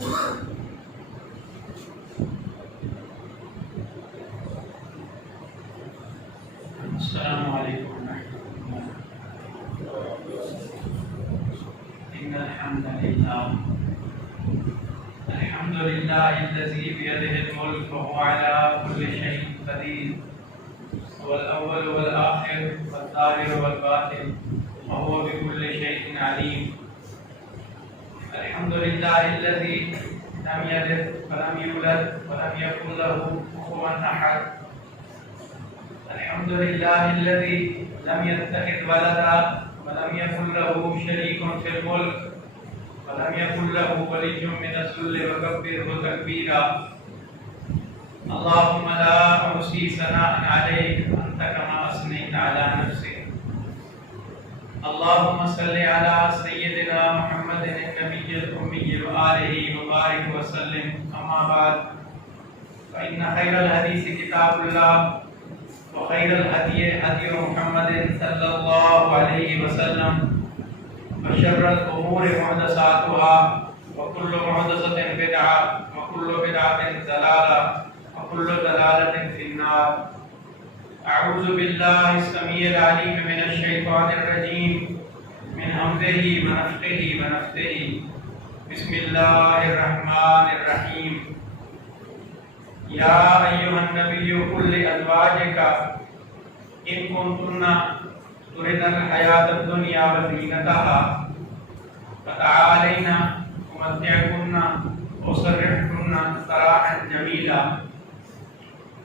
السلام علیکم ورحمۃ اللہ۔ ان الحمد للہ الذی بیدہ الملک وهو علی کل شیء قدیر، هو الاول والآخر والظاہر والباطن وهو بكل شیء علیم۔ الحمد للہ الذی لم یلد ولم یولد ولم یکن له کفوا احد۔ الحمد لله الذي لم يتخذ ولدا ولم يكن له شريك في الملك ولم يكن له ولي من الذل وكبره تكبيرا۔ اللهم لا أحصي ثناء عليك أنت كما أثنيت على نفسك۔ اللهم صل على سيدنا محمد النبي الأمي وآله وبارك وسلم، أما بعد فإن خير الحديث كتاب الله وخير الهدي هدي محمد صلى الله عليه وسلم، وشر الأمور محدثاتها وكل محدثة بدعة وكل بدعة ضلالة وكل ضلالة في النار۔ أعوذ بالله السميع العليم من الشيطان الرجيم من همزه ونفخه ونفثه۔ بسم الله الرحمن الرحيم۔ یا ایھا النبی قل لازواجک ان کنتن تردن الحیاۃ الدنیا وزینتها فتعالین امتعکن واسرحکن سراحا جمیلا،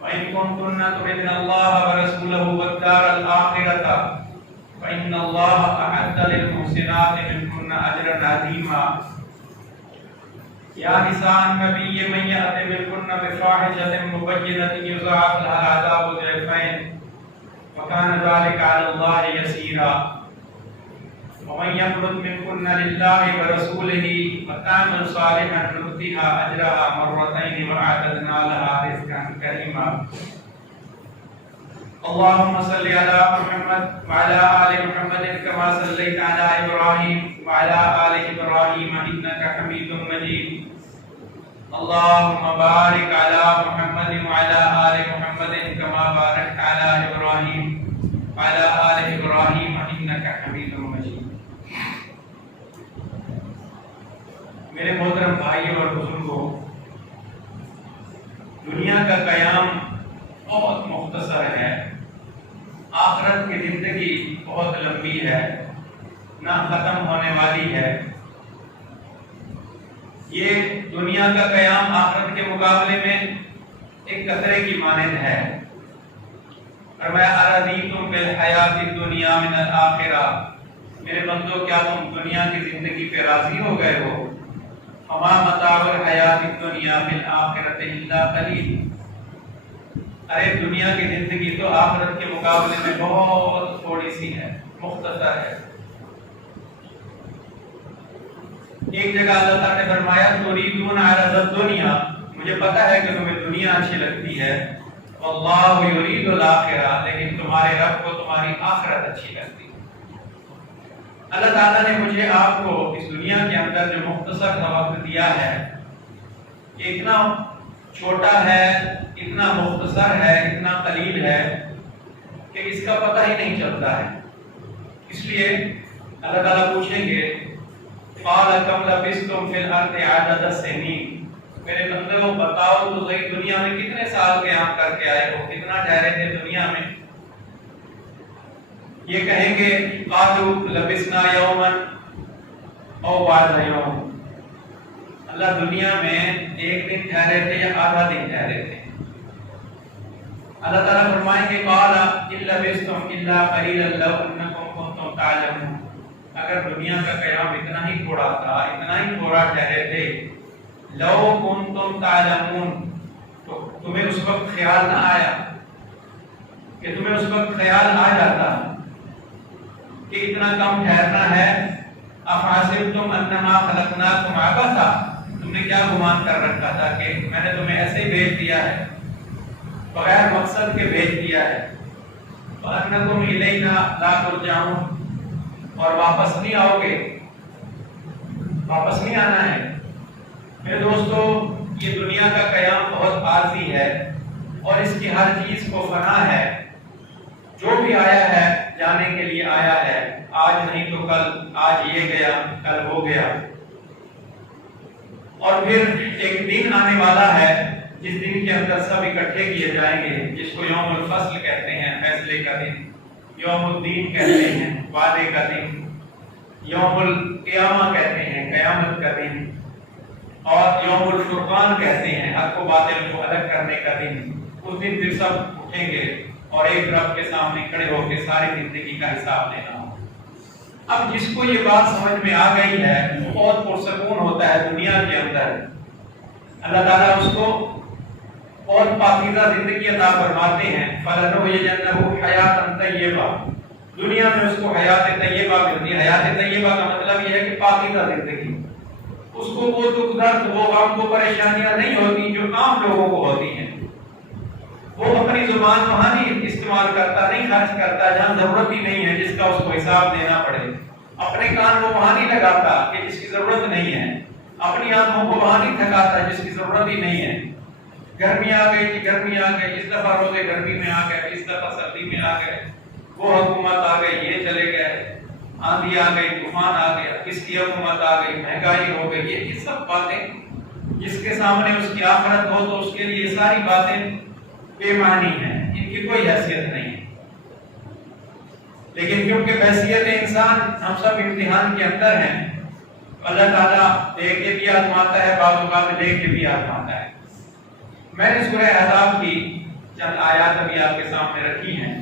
وان کنتن تردن اللہ ورسولہ والدار الآخرۃ فإن اللہ اعد للمحسنات منکن اجرا عظیما۔ یا نساء النبی من یأت منکن بفاحشۃ مبینۃ یضاعف لها العذاب ضعفین وکان ذلک علی اللہ یسیرا، ومن یقنت منکن للہ ورسولہ وتعمل صالحا نؤتها اجرها مرتین واعتدنا لها رزقا کریما۔ اللهم صل على محمد وعلى آل محمد كما صليت على إبراهيم وعلى آل إبراهيم إنك حميد مجيد۔ اللهم بارك على محمد وعلى آل محمد كما باركت على إبراهيم وعلى آل إبراهيم إنك حميد مجيد۔ میرے محترم بھائیوں اور بزرگوں، دنیا کا قیام بہت مختصر ہے، آخرت کی زندگی بہت لمبی ہے، نہ ختم ہونے والی ہے۔ یہ دنیا کا قیام آخرت کے مقابلے میں ایک قطرے کی مانند ہے۔ فرمایا ارضیتم بالحیات الدنیا من الآخرہ، میرے بندو کیا تم دنیا کی زندگی پہ راضی ہو گئے ہو؟ فما متاع الحیات الدنیا فی الآخرۃ الا قلیل، ارے دنیا کی زندگی تو آخرت کے مقابلے میں بہت تھوڑی سی ہے، مختصر ہے۔ ایک جگہ اللہ تعالیٰ نے فرمایا تریدون عرض الدنیا، مجھے پتا ہے کہ تمہیں دنیا اچھی لگتی ہے، واللہ یرید الآخرہ، لیکن تمہارے رب کو تمہاری آخرت اچھی لگتی ہے۔ اللہ تعالیٰ نے مجھے آپ کو اس دنیا کے اندر جو مختصر سا وقت دیا ہے، یہ اتنا چھوٹا ہے، اتنا مختصر ہے، اتنا قلیل ہے کہ اس کا پتہ ہی نہیں چلتا ہے۔ اس لیے اللہ تعالیٰ پوچھیں گے قال کم لبثتم فی الارض عدد السنین، میرے بندو بتاؤ تو صحیح دنیا میں کتنے سال قیام کر کے آئے ہو، کتنا ٹھہرے تھے دنیا میں؟ یہ کہیں گے قالوا لبثنا یوما او بعض یوم، اللہ دنیا میں ایک دن ٹھہرے تھے یا آدھا دن ٹھہرے تھے؟ اللہ تعالیٰ فرمائیں گے قال ان لبثتم الا قلیلا لو انکم کنتم تعلمون، اگر دنیا کا قیام اتنا ہی تھوڑا تھا، اتنا ہی تھوڑا ٹھہرے تھے، لو کنتم تعلمون، تو تمہیں اس وقت خیال نہ آیا، کہ تمہیں اس وقت خیال آ جاتا کہ اتنا کم ٹھہرنا ہے۔ افحسبتم انما خلقناکم عبثا، تم نے کیا گمان کر رکھا تھا کہ میں نے تمہیں ایسے ہی بھیج دیا ہے، بغیر مقصد کے بھیج دیا ہے؟ وانکم الینا لا ترجعون، اور واپس نہیں آؤ گے، واپس نہیں آنا ہے۔ میرے دوستو، یہ دنیا کا قیام بہت عارضی ہے اور اس کی ہر چیز کو فنا ہے۔ جو بھی آیا ہے جانے کے لیے آیا ہے، آج نہیں تو کل، آج یہ گیا کل ہو گیا۔ اور پھر ایک دن آنے والا ہے جس دن کے اندر سب اکٹھے کیے جائیں گے، جس کو یوم الفصل کہتے ہیں، فیصلے کا دن، یوم الدین کہتے ہیں، وعدے کا دن، یوم القیامہ کہتے ہیں، قیامت کا دن، اور یوم الفرقان کہتے ہیں، حق و باطل کو الگ کرنے کا دن۔ اس دن پھر سب اٹھیں گے اور ایک رب کے سامنے کھڑے ہو کے ساری زندگی کا حساب دینا ہو۔ اب جس کو یہ بات سمجھ میں آ گئی ہے وہ بہت پرسکون ہوتا ہے دنیا کے اندر۔ اللہ تعالیٰ اس کو بہت پاکیزہ زندگی عطا فرماتے ہیں۔ فَلَنُحْيِيَنَّهُ حَيَاةً طَيِّبَةً، دنیا میں اس کو حیات طیبہ ملتی ہے۔ حیات طیبہ کا مطلب یہ ہے کہ پاکیزہ زندگی، اس کو وہ دکھ درد، وہ غم، وہ پریشانیاں نہیں ہوتی جو عام لوگوں کو ہوتی ہیں۔ وہ اپنی زبان وہاں نہیں استعمال کرتا، نہیں خرچ کرتا جہاں ضرورت ہی نہیں ہے، جس کا اس کو حساب دینا پڑے۔ اپنے کان وہ وہاں نہیں لگاتا کہ جس کی ضرورت نہیں ہے، اپنی آنکھوں کو وہاں نہیں تھکاتا جس کی ضرورت ہی نہیں ہے۔ گرمی آ گئی کہ گرمی آ گئی، اس دفعہ روزے گرمی میں آ گئے، اس دفعہ سردی میں آ گئے، وہ حکومت آ گئی، یہ چلے گئے، آندھی آ گئی، طوفان آ گیا، کس کی حکومت آ گئی، مہنگائی ہو گئی، یہ سب باتیں جس کے سامنے اس کی آخرت ہو تو اس کے لیے ساری باتیں بے معنی ہیں، ان کی کوئی حیثیت نہیں ہے۔ لیکن کیونکہ حیثیت انسان ہم سب امتحان کے اندر ہیں، اللہ تعالیٰ دے کے بھی آزماتا ہے، بعض اوقات لے کے بھی آزماتا ہے۔ میں نے سورہ احزاب کی چند آیات ابھی آپ کے سامنے رکھی ہیں۔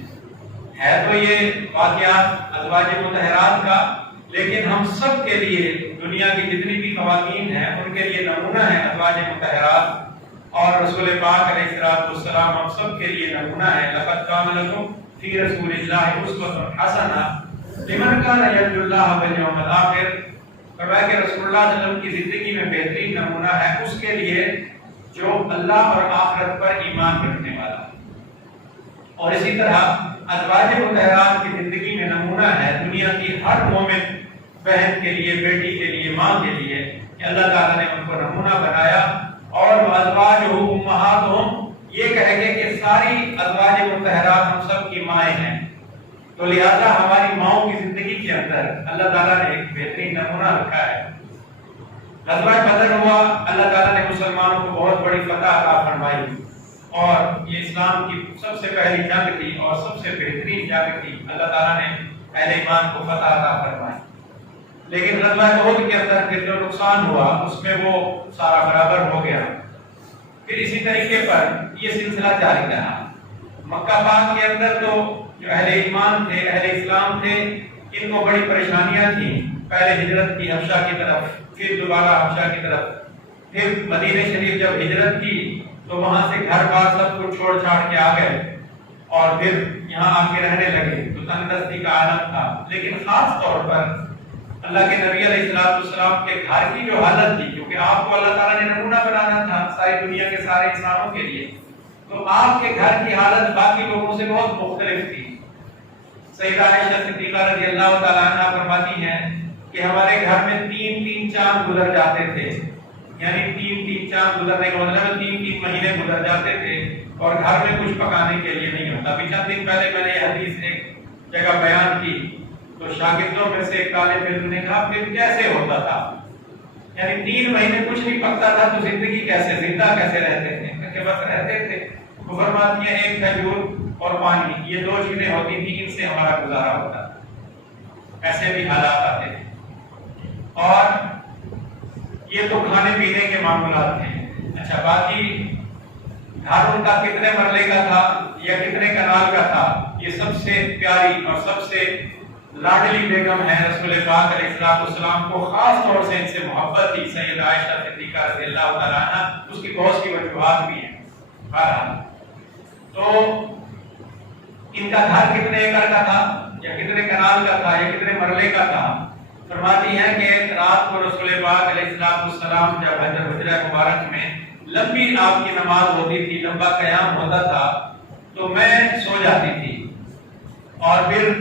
ہے تو یہ واقعات ازواج مطہرات کا، لیکن ہم سب کے لیے، دنیا کی جتنی بھی خواتین ہیں ان کے لیے نمونہ ہے ازواج مطہرات، اور رسول پاک علیہ السلام ہم سب کے لیے نمونہ ہے۔ لقد کان لکم فی رسول اللہ اسوۃ حسنہ لمن کان یرجو اللہ والیوم الآخر، فرمایا کہ رسول اللہ صلی اللہ علیہ وسلم کی زندگی میں بہترین نمونہ ہے اس کے لیے جو اللہ اور آخرت پر ایمان رکھنے والا۔ اور اسی طرح ازواج مطہرات کی زندگی میں نمونہ ہے دنیا کی ہر مومن بہن کے لیے، بیٹی کے لیے، ماں کے لیے، کہ اللہ تعالیٰ نے ان کو نمونہ بنایا۔ اور ازواجہ امہاتہم، یہ کہہ گے کہ ساری ازواج مطہرات ہم سب کی مائیں ہیں، تو لہذا ہماری ماؤں کی زندگی کے اندر اللہ تعالیٰ نے ایک بہترین نمونہ رکھا ہے۔ غزوہ بدر ہوا، اللہ تعالیٰ نے مسلمانوں کو بہت بڑی فتح عطا فرمائی، اور یہ اسلام کی سب سے پہلی جنگ تھی اور سب سے بہترین جنگ تھی۔ اللہ تعالیٰ نے اہل ایمان کو فتح عطا فرمائی، لیکن غزوہ احد کے اندر پھر جو نقصان ہوا اس میں وہ سارا برابر ہو گیا۔ پھر اسی طریقے پر یہ سلسلہ جاری رہا۔ مکہ پاک کے اندر تو جو اہل ایمان تھے، اہل اسلام تھے، ان کو بڑی پریشانیاں تھیں۔ پہلے ہجرت کی حبشہ کی طرف، پھر دوبارہ حبشہ کی طرف، پھر مدینہ شریف جب ہجرت کی تو وہاں سے گھر بار سب کچھ چھوڑ چھاڑ کے آ گئے اور پھر یہاں آ کے رہنے لگے، تو تنگ دستی کا عالم تھا۔ لیکن خاص طور پر اللہ کے نبی علیہ السلام کے گھر کی جو حالت تھی، کیونکہ آپ کو اللہ تعالیٰ نے نمونہ بنانا تھا ساری دنیا کے سارے انسانوں کے لیے، تو آپ کے گھر کی حالت باقی لوگوں سے بہت مختلف تھی۔ سیدہ عائشہ صدیقہ رضی اللہ تعالیٰ عنہا فرماتی ہیں کہ ہمارے گھر میں 3 چاند گزر جاتے تھے، یعنی 3 چاند گزرنے کا مطلب 3 مہینے گزر جاتے تھے اور گھر میں کچھ پکانے کے لیے نہیں ہوتا۔ ابھی چند دن پہلے میں نے یہ حدیث ایک جگہ بیان کی تو شاگردوں میں سے ایک طالب علم نے کہا پھر کیسے ہوتا تھا، یعنی 3 مہینے کچھ نہیں پکتا تھا تو زندگی کیسے، زندہ کیسے رہتے تھے؟ کہ بس رہتے تھے۔ وہ فرماتی ہیں ایک کھجور اور پانی، یہ 2 چیزیں ہوتی تھیں، ان سے ہمارا گزارا ہوتا تھا۔ ایسے بھی حالات آتے تھے، اور یہ تو کھانے پینے کے معاملات تھے۔ اچھا، باقی گھر ان کا کتنے مرلے کا تھا یا کتنے کنال کا تھا، یہ سب سے پیاری اور سب سے لاڈلی بیگم ہے رسول پاک علیہ السلام کو خاص طور سے ان سے محبت تھی، سیدہ عائشہ صدیقہ رضی اللہ تعالیٰ عنہ۔ اس کی بہت سی وجوہات بھی ہیں۔ بہرحال تو ان کا گھر کتنے ایکڑ کا تھا یا کتنے کنال کا تھا یا کتنے مرلے کا تھا؟ فرماتی ہیں کہ رات کو رسول پاک علیہ السلام جب حجرہ مبارک میں لمبی آپ کی نماز ہوتی تھی، لمبا قیام ہوتا تھا، تو میں سو جاتی تھی، اور پھر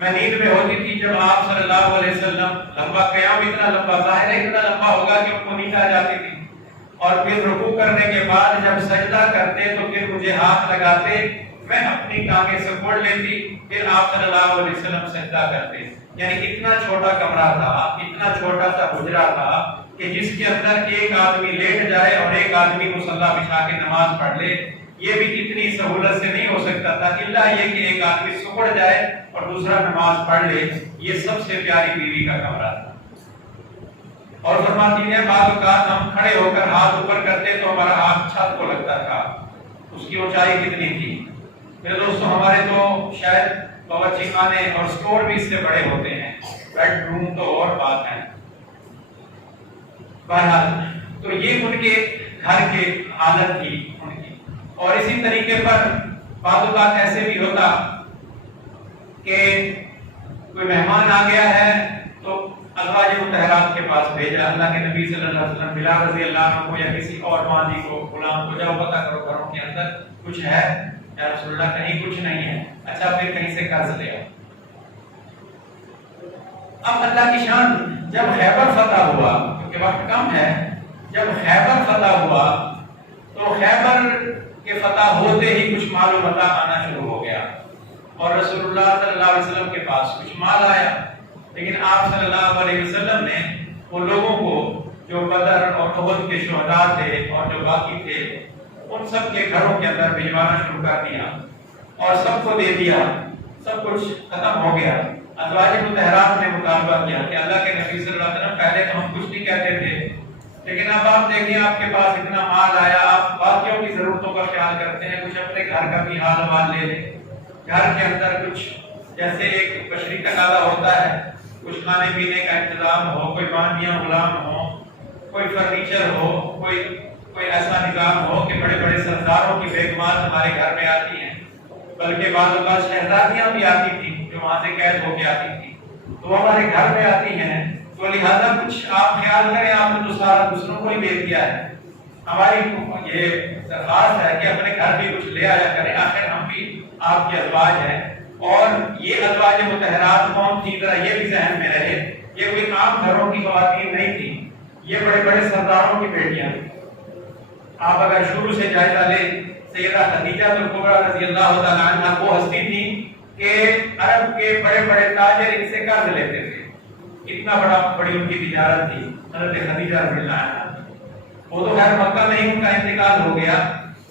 میں نیند میں ہوتی تھی جب آپ صلی اللہ علیہ وسلم، لمبا قیام اتنا لمبا، ظاہر ہے اتنا لمبا ہوگا کہ ان کو نیند آ جاتی تھی، اور پھر رکوع کرنے کے بعد جب سجدہ کرتے تو پھر مجھے ہاتھ لگاتے، میں اپنی ٹانگیں سکوڑ لیتی، پھر آپ صلی اللہ علیہ وسلم سجدہ کرتے۔ یعنی اتنا چھوٹا کمرہ تھا، اتنا چھوٹا سا حجرہ تھا کہ جس کے اندر ایک آدمی لیٹ جائے اور ایک آدمی مصلی بچھا کے نماز پڑھ لے، یہ بھی اتنی سہولت سے نہیں ہو سکتا تھا، الا یہ کہ ایک آدمی سکڑ جائے اور دوسرا نماز پڑھ لے۔ یہ سب سے پیاری بیوی کا کمرہ تھا۔ اور فرماتی ہیں بعض اوقات ہم کھڑے ہو کر ہاتھ اوپر کرتے تو ہمارا ہاتھ چھت کو لگتا تھا، اس کی اونچائی کتنی تھی۔ پھر دوستو ہمارے تو شاید باورچی خانے اور سٹور بھی اس سے بڑے ہوتے ہیں، بیڈ روم تو اور بات ہے۔ بہرحال تو یہ ان کے گھر کے حالت تھی ان کی۔ اور اسی طریقے پر بعض اوقات ایسے بھی ہوتا کہ کوئی مہمان آ گیا ہے تو ازواج مطہرات کے پاس بھیجا، اللہ کے نبی صلی اللہ علیہ وسلم بلال رضی اللہ عنہ کو یا کسی اور ماضی کو، غلام کو، جاؤ پتہ کرو گھروں کے اندر کچھ ہے یا رسول اللہ؟ کہیں کچھ نہیں ہے۔ اچھا پھر کہیں سے قرض لے آؤ۔ اب اللہ کی شان، جب خیبر فتح ہوا، کیونکہ وقت کم ہے، جب خیبر فتح ہوا تو خیبر کے فتح ہوتے ہی کچھ مال و متاع آنا شروع ہو گیا اور رسول اللہ صلی اللہ علیہ وسلم کے پاس کچھ مال آیا، لیکن آپ صلی اللہ علیہ وسلم نے ان لوگوں کو جو بدر اور احد کے شہداء تھے اور جو باقی تھے ان سب کے گھروں کے اندر بھجوانا شروع کر دیا اور سب کو دے دیا، سب کچھ ختم ہو گیا۔ ازواج مطہرات نے مطالبہ کیا کہ اللہ کے نبی صلی اللہ علیہ وسلم پہلے تو ہم کچھ نہیں کہتے تھے، لیکن اب آپ دیکھیں آپ کے پاس اتنا مال آیا، آپ باقیوں کی ضرورتوں کا خیال کرتے ہیں، کچھ اپنے گھر کا بھی حال حوال لے لیں۔ گھر کے اندر کچھ جیسے ایک بشری تقاضا ہوتا ہے، کچھ کھانے پینے کا انتظام ہو، کوئی باندیاں غلام ہو، کوئی فرنیچر ہو، کوئی ایسا نظام ہو کہ بڑے بڑے سرداروں کی بیگمات ہمارے گھر میں آتی ہیں، بلکہ بعض اوقات شہزادیاں بھی آتی تھیں جو وہاں سے قید ہو کے آتی تھیں، تو وہ ہمارے گھر میں آتی ہیں، تو لہذا کچھ آپ خیال کریں، آپ نے تو سارا دوسروں کو ہی دے دیا ہے۔ ہماری یہ درخواست ہے کہ اپنے گھر بھی کچھ لے آیا کریں، آخر ہم بھی آپ کے ازواج ہیں۔ اور یہ ازواج مطہرات کون تھی، ذرا یہ بھی ذہن میں رہے، یہ کوئی عام گھروں کی خواتین نہیں تھی، یہ بڑے بڑے سرداروں کی بیٹیاں تھیں۔ آپ اگر شروع سے جائزہ لیں، سیدہ خدیجہ الکبریٰ رضی اللہ تعالیٰ عنہ وہ ہستی تھی کہ عرب کے بڑے بڑے تاجر ان سے قرض لیتے تھے، اتنا بڑی ان کی تجارت تھی حضرت خدیجہ رضی اللہ عنہ۔ وہ تو خیر مکہ میں ہی ان کا انتقال ہو گیا۔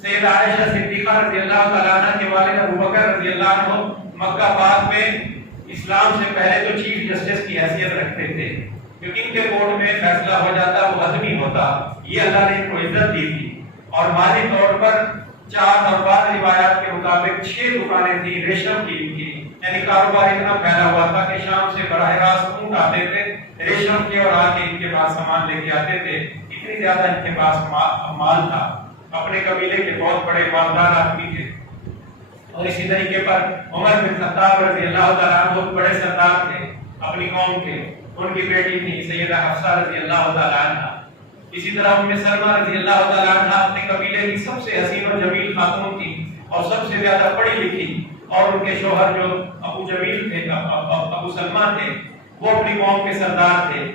سیدہ عائشہ صدیقہ رضی اللہ تعالیٰ عنہ کے والد ابوبکر رضی اللہ عنہ مکہ پاک میں اسلام سے پہلے تو چیف جسٹس کی حیثیت رکھتے تھے، کیونکہ ان کے کورٹ میں فیصلہ ہو جاتا وہ حتمی ہوتا، یہ اللہ نے ان کو عزت دی تھی۔ اور مالی طور پر 4 اور بعض روایات کے مطابق 6 دکانیں تھیں ریشم کی ان کی، یعنی کاروبار اتنا پھیلا ہوا تھا کہ شام سے براہ راست اونٹ آتے تھے ریشم کے اور آ کے ان کے پاس سامان لے کے آتے تھے، اتنی زیادہ ان کے پاس مال تھا، اپنے قبیلے کے بہت بڑے مالدار آدمی تھے۔ اور اسی طریقے پر عمر بن خطاب رضی اللہ تعالیٰ عنہ بڑے سردار تھے اپنی قوم کے، ان کی بیٹی تھی سیدہ حفصہ رضی اللہ تعالیٰ عنہ۔ اسی طرح ام سلمہ رضی اللہ تعالیٰ عنہ اپنے قبیلے کی سب سے حسین و جمیل خاتون تھی اور سب سے زیادہ پڑھی لکھی، اور ان کے شوہر جو ابو جمیل تھے، ابو سلمہ تھے، وہ اپنی قوم کے سردار تھے۔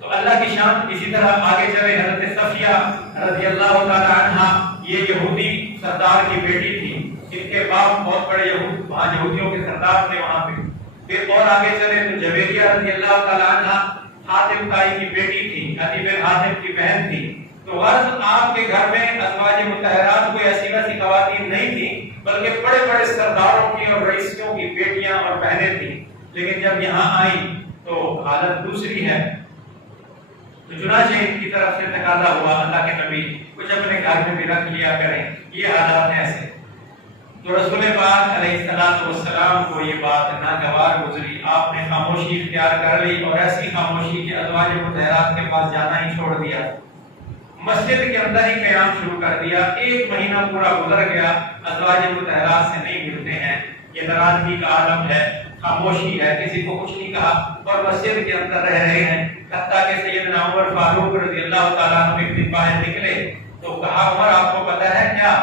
تو اللہ کی شان اسی طرح آگے چلے، حضرت صفیہ رضی اللہ تعالیٰ عنہ یہ یہودی سردار کی بیٹی تھی، ان کے باپ بہت بڑے وہاں یہودیوں کے سردار تھے وہاں پہ۔ پھر اور آگے چلے تو جویریہ رضی اللہ تعالیٰ عنہ حاتم تائی کی بیٹی تھی، عدی بن حاتم کی بہن تھی۔ تو غرض آپ کے گھر میں ازواج مطہرات کوئی ایسی ویسی خواتین نہیں تھیں، بلکہ بڑے بڑے سرداروں کی اور رئیسوں کی بیٹیاں اور بہنیں تھیں۔ لیکن جب یہاں آئیں تو حالت دوسری ہے۔ تو چنانچہ ان کی طرف سے تقاضا ہوا اللہ کے نبی کچھ اپنے گھر میں بھی رکھ لیا کریں، یہ حالات ہیں ایسے۔ تو رسول پاک علیہ السلام کو یہ بات ناگوار گزری، آپ نے خاموشی اختیار کر لی اور ایسی خاموشی کہ ازواج مطہرات کے پاس جانا ہی چھوڑ دیا، مسجد کے اندر ہی قیام شروع کر دیا۔ 1 مہینہ پورا گزر گیا، ازواج مطہرات سے نہیں ملتے ہیں، یہ ناراضگی کا عالم ہے، خاموشی ہے، کسی کو کچھ نہیں کہا اور مسجد کے اندر رہ رہے ہیں۔ حتیٰ کہ سیدنا عمر فاروق رضی اللہ تعالیٰ عنہ ایک دن باہر نکلے تو کہا عمر آپ کو پتہ ہے کیا،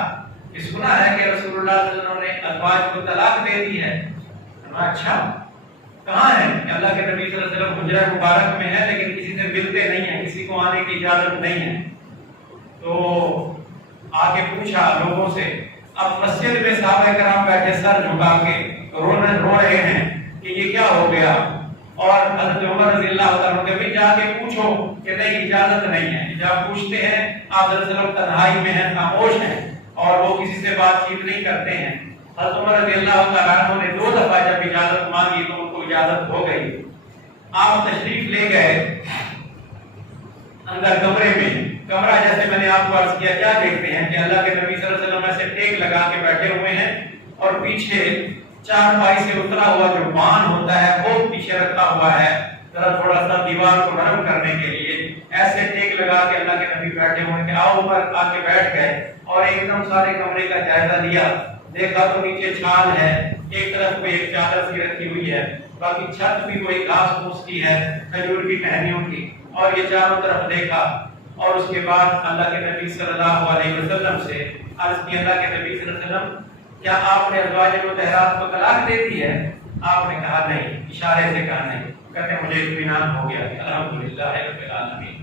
سنا ہے کہ رسول اللہ صلی اللہ علیہ وسلم نے ازواج کو طلاق دے دی ہے؟ اچھا کہاں ہے؟ اللہ کے نبی صلی اللہ علیہ وسلم حجرہ مبارک میں ہے لیکن کسی سے ملتے نہیں ہیں، کسی کو آنے کی اجازت نہیں ہے۔ تو آگے پوچھا لوگوں سے. اب مسجد میں صحابہ کرام بیٹھے سر جھکا کے رو رہے ہیں کہ یہ کیا ہو گیا. اور حضرت عمر رضی اللہ تعالیٰ عنہ بھی جا کے پوچھو کہ نہیں اجازت نہیں ہے. جب پوچھتے ہیں آپ صلی اللہ علیہ وسلم تنہائی میں ہیں, خاموش ہیں اور وہ کسی سے بات چیت نہیں کرتے ہیں. حضرت عمر رضی اللہ تعالیٰ عنہ نے 2 دفعہ جب اجازت مانگی تو ان کو اجازت ہو گئی. آپ تشریف لے گئے اندر کمرے میں. کمرہ جیسے میں نے آپ کو عرض کیا, کیا دیکھتے ہیں کہ اللہ کے نبی صلی اللہ علیہ وسلم ایسے ٹیک لگا کے بیٹھے ہوئے ہیں اور پیچھے چارپائی سے اترا ہوا جو بان ہوتا ہے وہ پیچھے رکھا ہوا ہے, ذرا تھوڑا سا دیوار کو نرم کرنے کے لیے. ایسے ٹیک لگا کے اللہ کے نبی بیٹھے ہوئے کہ آؤ اوپر آ کے بیٹھ گئے اور ایک دم سارے کمرے کا جائزہ لیا. دیکھا تو نیچے چھال ہے, ایک طرف پہ ایک چادر سی رکھی ہوئی ہے, باقی چھت بھی کوئی گھاس پھوس کی ہے کھجور کی ٹہنیوں کی, اور یہ چاروں طرف دیکھا. اور اس کے بعد اللہ کے نبی صلی اللہ علیہ وسلم سے عرض کی, اللہ کے نبی صلی اللہ علیہ وسلم کیا آپ نے ازواج مطہرات کو طلاق دے دی ہے؟ آپ نے کہا نہیں, اشارے سے کہا نہیں. کہتے مجھے اطمینان ہو گیا, الحمدللہ رب العالمین.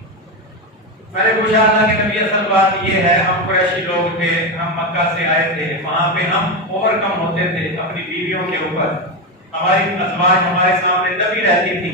میں نے پوچھا اللہ کے نبی اصل بات یہ ہے, ہم قریشی لوگ تھے, ہم مکہ سے آئے تھے, وہاں پہ ہم اوور کم ہوتے تھے اپنی بیویوں کے اوپر, ہماری ازواج ہمارے سامنے دبی رہتی تھی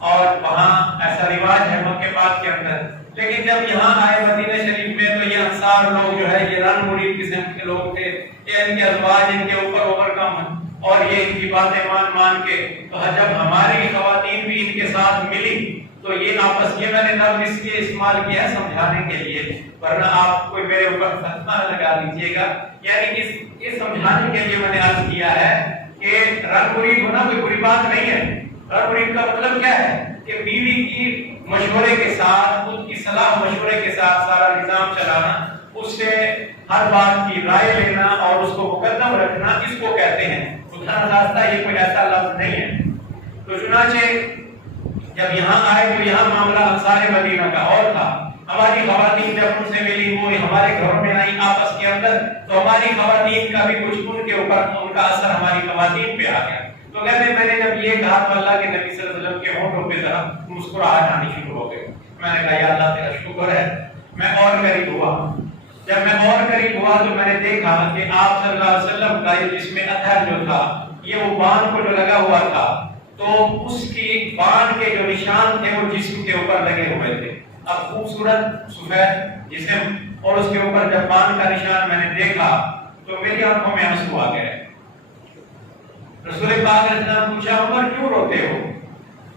اور وہاں ایسا رواج ہے مکہ پاک کے اندر. لیکن جب یہاں آئے مدینہ شریف میں تو یہ انصار لوگ جو ہے یہ رن مرید قسم کے لوگ تھے, یہ ان کے ازواج ان کے اوپر اوور کم ہیں اور یہ ان کی باتیں مان کے, تو جب ہماری خواتین بھی ان کے ساتھ ملی تو یہ آپس, یہ میں نے لفظ اس لیے استعمال کیا ہے سمجھانے کے لیے, ورنہ آپ کوئی میرے اوپر فتنہ لگا لیجیے گا. یعنی اس سمجھانے کے لیے میں نے عرض کیا ہے کہ رن مرید ہونا کوئی بری بات نہیں ہے. رن مرید کا مطلب کیا ہے کہ بیوی کی مشورے کے ساتھ, خود کی صلاح مشورے کے ساتھ سارا نظام چلانا, اس سے ہر بات کی رائے لینا اور اس کو مقدم رکھنا, اس کو کہتے ہیں. خدا نخواستہ یہ کوئی ایسا لفظ نہیں ہے. تو چنانچہ جب یہاں آئے تو یہاں معاملہ انصار مدینہ کا اور تھا. ہماری خواتین جب ان سے ملی, وہ ہمارے گھروں میں آئی آپس کے اندر, تو ہماری خواتین کا بھی کچھ ان کے اوپر ان کا اثر ہماری خواتین پہ آ گیا. تو کہتے ہیں میں نے جب یہ کہا تو اللہ کے نبی صلی اللہ علیہ وسلم کے ہونٹوں پہ ذرا مسکراہٹ آنی شروع ہو گئی. میں نے کہا یا اللہ تیرا شکر ہے. میں اور قریب ہوا. جب میں اور قریب ہوا تو میں نے دیکھا کہ آپ صلی اللہ علیہ وسلم کا یہ جسم اطہر جو تھا, یہ وہ بان کو جو لگا ہوا تھا, تو اس کی بان کے جو نشان تھے وہ جسم کے اوپر لگے ہوئے تھے. اب خوبصورت سفید جسم اور اس کے اوپر جب بان کا نشان میں نے دیکھا تو میری آنکھوں میں آنسو آ گئے. رسول پاک علیہ السلام پوچھا عمر کیوں روتے ہو؟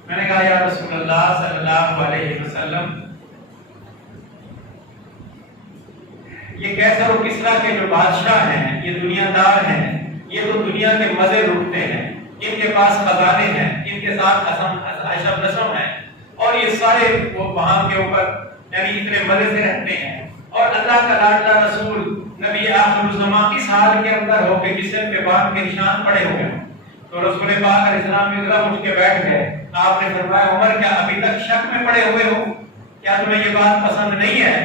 میں نے کہا یا رسول اللہ صلی اللہ علیہ وسلم, یہ کیسر و کسریٰ کے جو بادشاہ ہیں, یہ دنیا دار ہیں, یہ تو دنیا کے مزے لوٹتے ہیں, ان کے پاس خزانے ہیں, ان کے ساتھ عشب نشم ہے, اور یہ سارے وہاں کے اوپر یعنی اتنے مزے سے رہتے ہیں. اور اللہ کا لاڈلا رسول نبی آخر الزمان اس حال کے اندر ہو کے جسم کے بان کے نشان پڑے ہوئے ہیں. تو رسول پاک علیہ السلام بھی ذرا اٹھ کے بیٹھ گئے. آپ نے فرمایا عمر کیا ابھی تک شک میں پڑے ہوئے ہو؟ کیا تمہیں یہ بات پسند نہیں ہے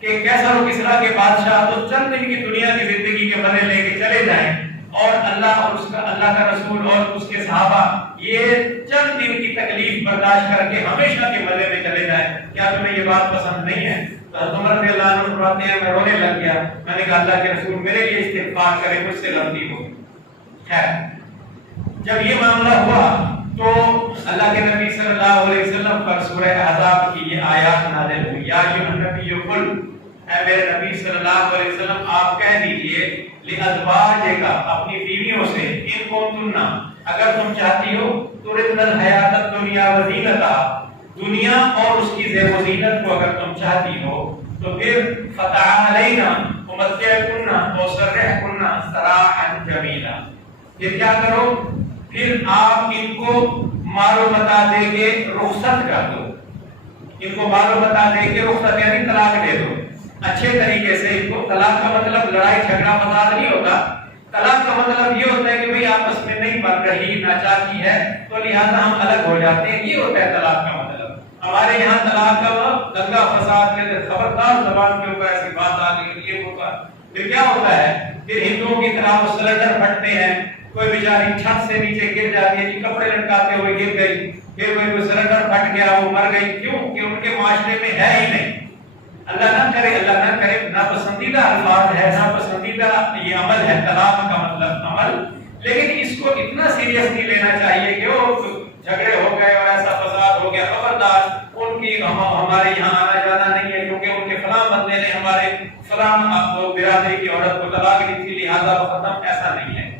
کہ کیسر و کسریٰ کے بادشاہ تو چند دن کی دنیا کی زندگی کے مزے لے کے چلے جائیں اور اللہ اور اس کا اللہ کا رسول اور اس کے صحابہ یہ چند دن کی تکلیف برداشت کر کے ہمیشہ کے مزے میں چلے جائیں؟ کیا تمہیں یہ بات پسند نہیں ہے؟ حضرت عمر رضی اللہ عنہ فرماتے ہیں میں رونے لگ گیا. میں نے کہا اللہ کے رسول میرے لیے استغفار کرے, مجھ سے غلطی ہو. خیر جب یہ معاملہ ہوا تو اللہ کے نبی صلی اللہ علیہ وسلم پر سورہ احزاب کی یہ آیات نازل ہوئی. یا ایھا النبی قل, اے میرے نبی صلی اللہ علیہ وسلم آپ کہہ دیجئے لازواجک, اپنی بیویوں سے, ان کنتن, اگر تم چاہتی ہو, تردن الحیات الدنیا وزینتہا, دنیا اور اس کی زیب و زینت کو اگر تم چاہتی ہو تو پھر فتعالینا امتعکن واسرحکن سراحا جمیلا, پھر کیا کرو, پھر آپ ان کو مال و متاع دے کے رخصت کر دو. ان کو مال و متاع دے کے رخصت یعنی طلاق دے دو اچھے طریقے سے. ان کو طلاق کا مطلب لڑائی جھگڑا فساد نہیں ہوتا. طلاق کا مطلب یہ ہوتا ہے کہ بھئی آپس میں نہیں بن رہی, ناچاکی ہے, تو لہذا ہم الگ ہو جاتے ہیں. یہ ہوتا ہے طلاق کا مطلب. ہمارے یہاں طلاق کا دنگا فساد کے خبردار زبان کے اوپر ایسی بات آ گئی یہ ہوتا. پھر کیا ہوتا ہے, پھر ہندوؤں کی طرح وہ سلنڈر پھٹتے ہیں, کوئی بیچاری چھت سے نیچے گر جاتی ہے, جی کپڑے لٹکاتے ہوئے گر گئی, پھر کوئی سلنڈر پھٹ گیا وہ مر گئی. کیوں کہ ان کے معاشرے میں ہے ہی نہیں. اللہ نہ کرے، اللہ نہ کرے، ناپسندیدہ الفاظ ہے، ناپسندیدہ یہ عمل ہے طلاق کا مطلب عمل، لیکن اس کو اتنا سیریس نہیں لینا چاہیے کہ وہ جھگڑے ہو گئے اور ایسا فساد ہو گیا، خبردار ان کی ہمارے یہاں آنا جانا نہیں ہے، کیونکہ ان کے فلاں بندے نے ہمارے فلاں برادری کی عورت کو طلاق دی تھی لہذا وہ ختم، ایسا نہیں ہے،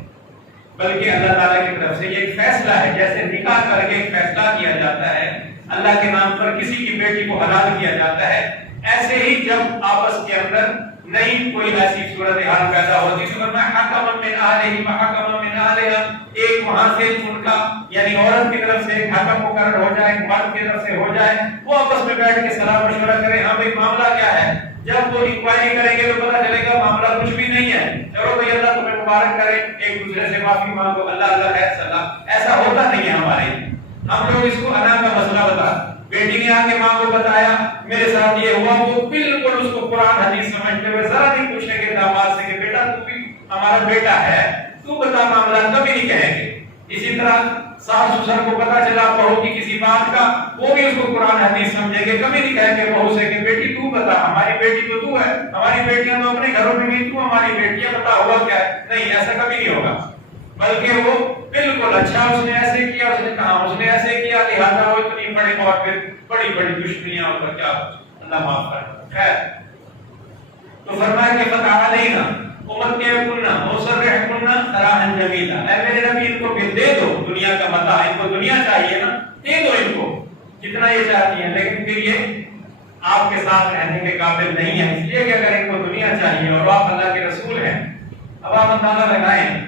بلکہ اللہ تعالیٰ کی طرف سے یہ ایک فیصلہ ہے، جیسے نکاح کر کے ایک فیصلہ کیا جاتا ہے، اللہ کے نام پر کسی کی بیٹی کو حلال کیا جاتا ہے، ایسے ہی جب آپس کے اندر نئی کوئی ایسی صورتحال پیدا ہوتی تو میں حکم من اہلہ وحکم من اہلہا، ایک وہاں سے ان کا یعنی عورت کی طرف سے ایک حکم مقرر ہو جائے، مرد کی طرف سے ہو جائے، وہ آپس میں بیٹھ کے صلاح مشورہ کریں، ہاں بھائی معاملہ کیا ہے، جب وہ انکوائری کریں گے تو پتہ چلے گا معاملہ کچھ بھی نہیں ہے، چلو بھائی اللہ تمہیں مبارک کرے، ایک دوسرے سے معافی مانگو، اللہ اللہ خیر صلاح، ایسا ہوتا نہیں ہے ہمارے، ہم لوگ اس کو انا کا مسئلہ بتا، بیٹی نے آ کے ماں کو بتایا میرے ساتھ یہ ہوا، وہ بالکل اس کو قرآن حدیث سمجھتے ہوئے ذرا نہیں پوچھیں گے داماد سے کہ بیٹا تو بھی ہمارا بیٹا ہے، تو بتا معاملہ، کبھی نہیں کہیں گے۔ اسی طرح ساس سسر کو پتا چلا بہو کی کسی بات کا، وہ بھی اس کو قرآن حدیث سمجھیں گے، کبھی نہیں کہیں گے بہو سے کہ بیٹی تو بتا، ہماری بیٹی تو تو ہے، ہماری بیٹیاں تو اپنے گھروں میں گئی، تو ہماری بیٹیاں بتا ہوا کیا ہے، نہیں ایسا کبھی نہیں ہوگا، بلکہ وہ بالکل اچھا اس نے ایسے کیا، اس نے کہا اس نے ایسے کیا، لہذا وہ اتنی بڑی اور پھر بڑی بڑی دشمنیاں اور کیا اللہ معاف کر خیر۔ تو فرمایا کہ فتح علینا امت کے کننا مسرح کننا سراحن جمیلا، اے میرے نبی ان کو پھر دے دو دنیا کا متاع، ان کو دنیا چاہیے نا، دے دو ان کو جتنا یہ چاہتی ہیں، لیکن پھر یہ آپ کے ساتھ رہنے کے قابل نہیں ہے، اس لیے کہ اگر ان کو دنیا چاہیے اور آپ اللہ کے رسول ہیں، اب آپ اندازہ لگائیں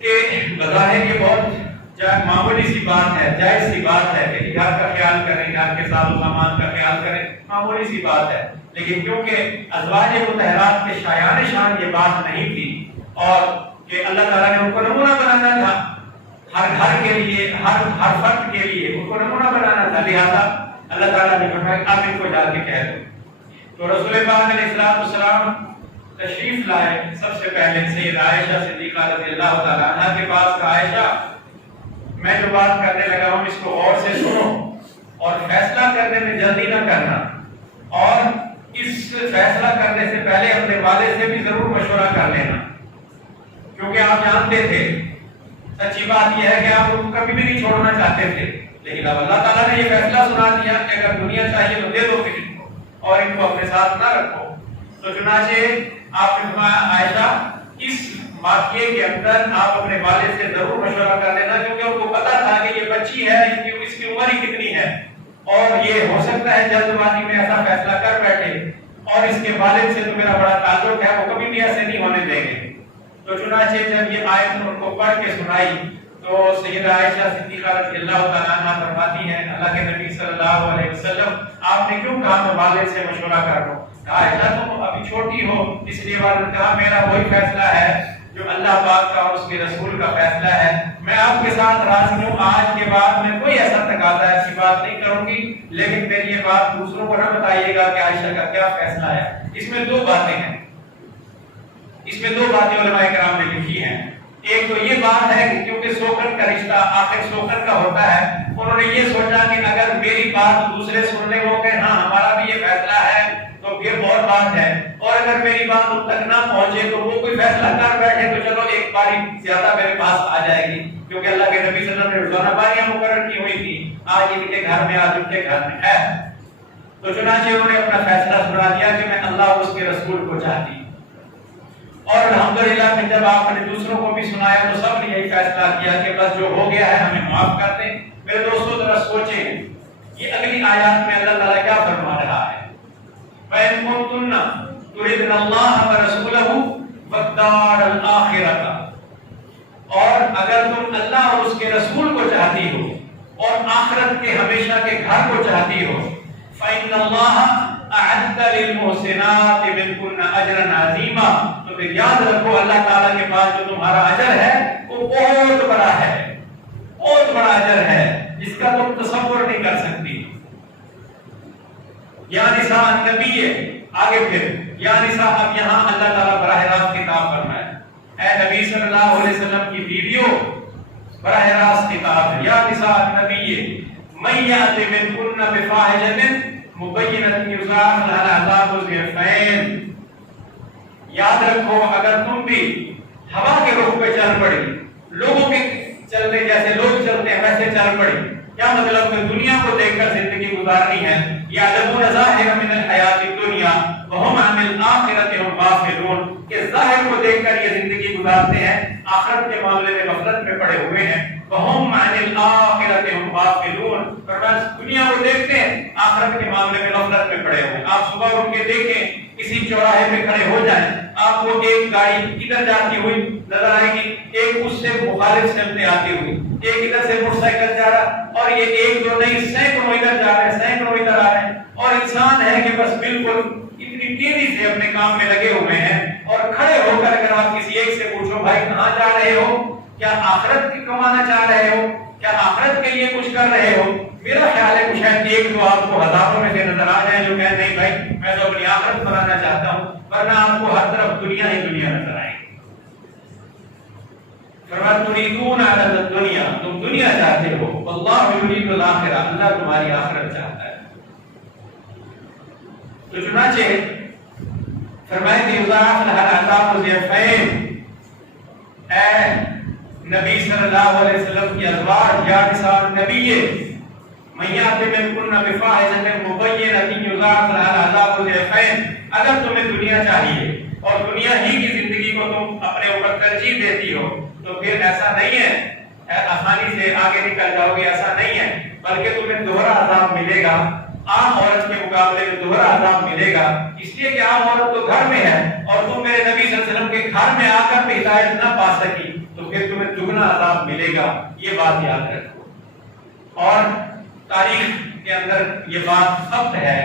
کہ بظاہر یہ بہت معمولی سی بات ہے، جائز سی بات ہے کہ گھر کا خیال کریں، گھر کے ساز و سامان کا خیال کریں، معمولی سی بات ہے، لیکن کیونکہ ازواج مطہرات کے شایان شان یہ بات نہیں تھی اور کہ اللہ تعالیٰ نے ان کو نمونہ بنانا تھا، ہر گھر کے لیے، ہر فرد کے لیے ان کو نمونہ بنانا تھا، لہذا اللہ تعالیٰ نے فرمایا آپ ان کو جا کے کہہ دو۔ تو رسول پاک علیہ السلام تشریف لائے، سب سے پہلے سید عائشہ صدیقہ رضی اللہ تعالیٰ عنہ کے پاس کہا عائشہ میں جو بات کرنے لگا ہوں اس کو غور سے سنو اور فیصلہ کرنے میں جلدی نہ کرنا، اور اس فیصلہ کرنے سے پہلے اپنے والد سے بھی ضرور مشورہ کر لینا، کیونکہ آپ جانتے تھے، سچی بات یہ ہے کہ آپ ان کو کبھی بھی نہیں چھوڑنا چاہتے تھے، لیکن اب اللہ تعالیٰ نے یہ فیصلہ سنا دیا کہ اگر دنیا چاہیے تو دے دو پھر ان کو اور ان کو اپنے ساتھ نہ رکھو۔ تو چنانچہ آپ نے فرمایا عائشہ اس واقعے کے اندر آپ اپنے والد سے ضرور مشورہ کر لینا، کیونکہ ان کو پتا تھا کہ یہ بچی ہے، اس کی عمر ہی کتنی ہے اور یہ ہو سکتا ہے جلد بازی میں ایسا فیصلہ کر بیٹھے، اور اس کے والد سے تو میرا بڑا تعلق ہے، وہ کبھی بھی ایسے نہیں ہونے دیں گے۔ تو چنانچہ جب یہ آیت ان کو پڑھ کے سنائی تو سیدہ عائشہ صدیقہ رضی اللہ تعالیٰ عنہ فرماتی ہیں اللہ کے نبی صلی اللہ علیہ وسلم آپ نے کیوں کہا میں والد سے مشورہ کر لوں؟ عائشہ تم ابھی چھوٹی ہو، اس لیے والد کہا میرا وہی فیصلہ ہے جو اللہ پاک کا اور اس کے رسول کا فیصلہ ہے، میں آپ کے ساتھ راضی ہوں، آج کے بعد میں کوئی ایسا تقاضا ایسی بات نہیں کروں گی، لیکن پھر یہ بات دوسروں کو نہ بتائیے گا کہ عائشہ کا کیا فیصلہ ہے۔ اس میں دو باتیں ہیں، اس میں دو باتیں علماء کرام نے لکھی ہیں۔ ایک تو یہ بات ہے کہ کیونکہ سوکن کا رشتہ آخر سوکن کا ہوتا ہے، انہوں نے یہ سوچا کہ اگر میری بات دوسرے سننے کو کہ ہاں ہمارا بھی یہ فیصلہ ہے تو پھر اور بات ہے، اور اگر میری بات ان تک نہ پہنچے تو وہ کوئی فیصلہ کر بیٹھے تو چلو ایک باری زیادہ میرے پاس آ جائے گی، کیونکہ اللہ کے نبی صلی اللہ علیہ وسلم نے روزانہ باریاں مقرر کی ہوئی تھی، آج ان کے گھر میں آج ان کے گھر میں ہے۔ تو چنانچہ انہوں نے اپنا فیصلہ سنا دیا کہ میں اللہ اور اس کے رسول کو چاہتی، اور الحمدللہ کہ جب آپ نے دوسروں کو بھی سنایا تو سب نے یہی فیصلہ کیا کہ بس جو ہو گیا ہے ہمیں معاف کر دیں۔ میرے دوستو ذرا سوچیں یہ اگلی آیات میں اللہ تعالیٰ کیا فرما رہا ہے، وَإِن كُنتُنَّ تُرِدْنَ اللَّهَ وَرَسُولَهُ وَالدَّارَ الْآخِرَةَ، اور اگر تم اللہ اور اس کے رسول کو چاہتی ہو اور آخرت کے ہمیشہ کے گھر کو چاہتی ہو، فَإِنَّ اللَّهَ أَعَدَّ لِلْمُحْسِنَاتِ مِنكُنَّ أَجْرًا عَظِيمًا، تو پھر یاد رکھو اللہ تعالیٰ کے پاس جو تمہارا اجر ہے وہ بہت بڑا ہے، بہت بڑا اجر ہے جس کا تم تصور نہیں کر سکتی۔ یا نساء النبی، آگے پھر یا نساء، اب یہاں اللہ تعالیٰ براہ راست خطاب فرمایا، اے نبی صلی اللہ علیہ وسلم کی بیویوں، براہ راست خطاب ہے، یا نساء النبی من یأت منکن بفاحشۃ مبینۃ یضاعف لها العذاب ضعفین. یاد رکھو اگر تم بھی ہوا کے رخ پہ چل پڑی، لوگوں کے چلتے جیسے لوگ چلتے ہیں ویسے چل پڑی، کیا مطلب کہ دنیا کو دیکھ کر زندگی گزارنی ہے. یعلمون ظاہرا من الحیات الدنیا وهم عن الآخرۃ هم غافلون، کہ ظاہر کو دیکھ کر یہ زندگی گزارتے ہیں، آخرت کے معاملے میں غفلت میں پڑے ہوئے ہیں. وهم عن الآخرۃ هم غافلون، فرمایا دنیا کو دیکھتے ہیں، آخرت کے معاملے میں غفلت میں پڑے ہوئے ہیں. آپ صبح اٹھ کے دیکھیں، کسی چوراہے پہ کھڑے ہو جائیں، آپ کو ایک گاڑی ادھر جاتی ہوئی نظر آئے گی، ایک اس سے مخالف سمت آتی ہوئی، ایک ادھر سے موٹر سائیکل جا رہا، اور یہ ایک دو نہیں سینکڑوں ادھر جا رہے ہیں، سینکڑوں ادھر آ رہے ہیں، اور انسان ہے کہ بس بالکل اتنی تیزی سے اپنے کام میں لگے ہوئے ہیں. اور کھڑے ہو کر اگر آپ کسی ایک سے پوچھو بھائی کہاں جا رہے ہو، کیا آخرت کی کمانا چاہ رہے ہو، کیا آخرت کے لیے کچھ کر رہے ہو، میرا خیال ہے کہ شاید ایک دو آپ کو ہزاروں میں سے نظر آ جائیں جو کہیں نہیں بھائی میں تو اپنی آخرت بنانا چاہتا ہوں، ورنہ آپ کو ہر طرف دنیا ہی دنیا نظر آئے گی. فرمایا تريدون عرض الدنیا، تم دنیا چاہتے ہو، واللہ یرید الآخرہ، اللہ تمہاری آخرت چاہتا ہے. تو چنانچہ فرمایا کہ یضاعف لها العذاب ضعفین، اے نبی صلی اللہ علیہ وسلم کی ازواج یا نساء النبی من یأت منکن بفاحشۃ مبینۃ یضاعف لها العذاب ضعفین، اگر تمہیں دنیا چاہیے اور دنیا ہی کی زندگی کو تم اپنے اوپر ترجیح دیتی ہو تو پھر ایسا نہیں ہے آسانی سے آگے نکل جاؤ گے، ایسا نہیں ہے، بلکہ تمہیں دوہرا عذاب ملے گا، عام عورت کے مقابلے میں دوہرا عذاب ملے گا، اس لیے کہ عام عورت تو گھر میں ہے اور تم میرے نبی صلی اللہ علیہ وسلم کے گھر میں آ کر بھی ہدایت نہ پا سکی تو پھر تمہیں دگنا عذاب ملے گا. یہ بات یاد رکھو. اور تاریخ کے اندر یہ بات ثبت ہے،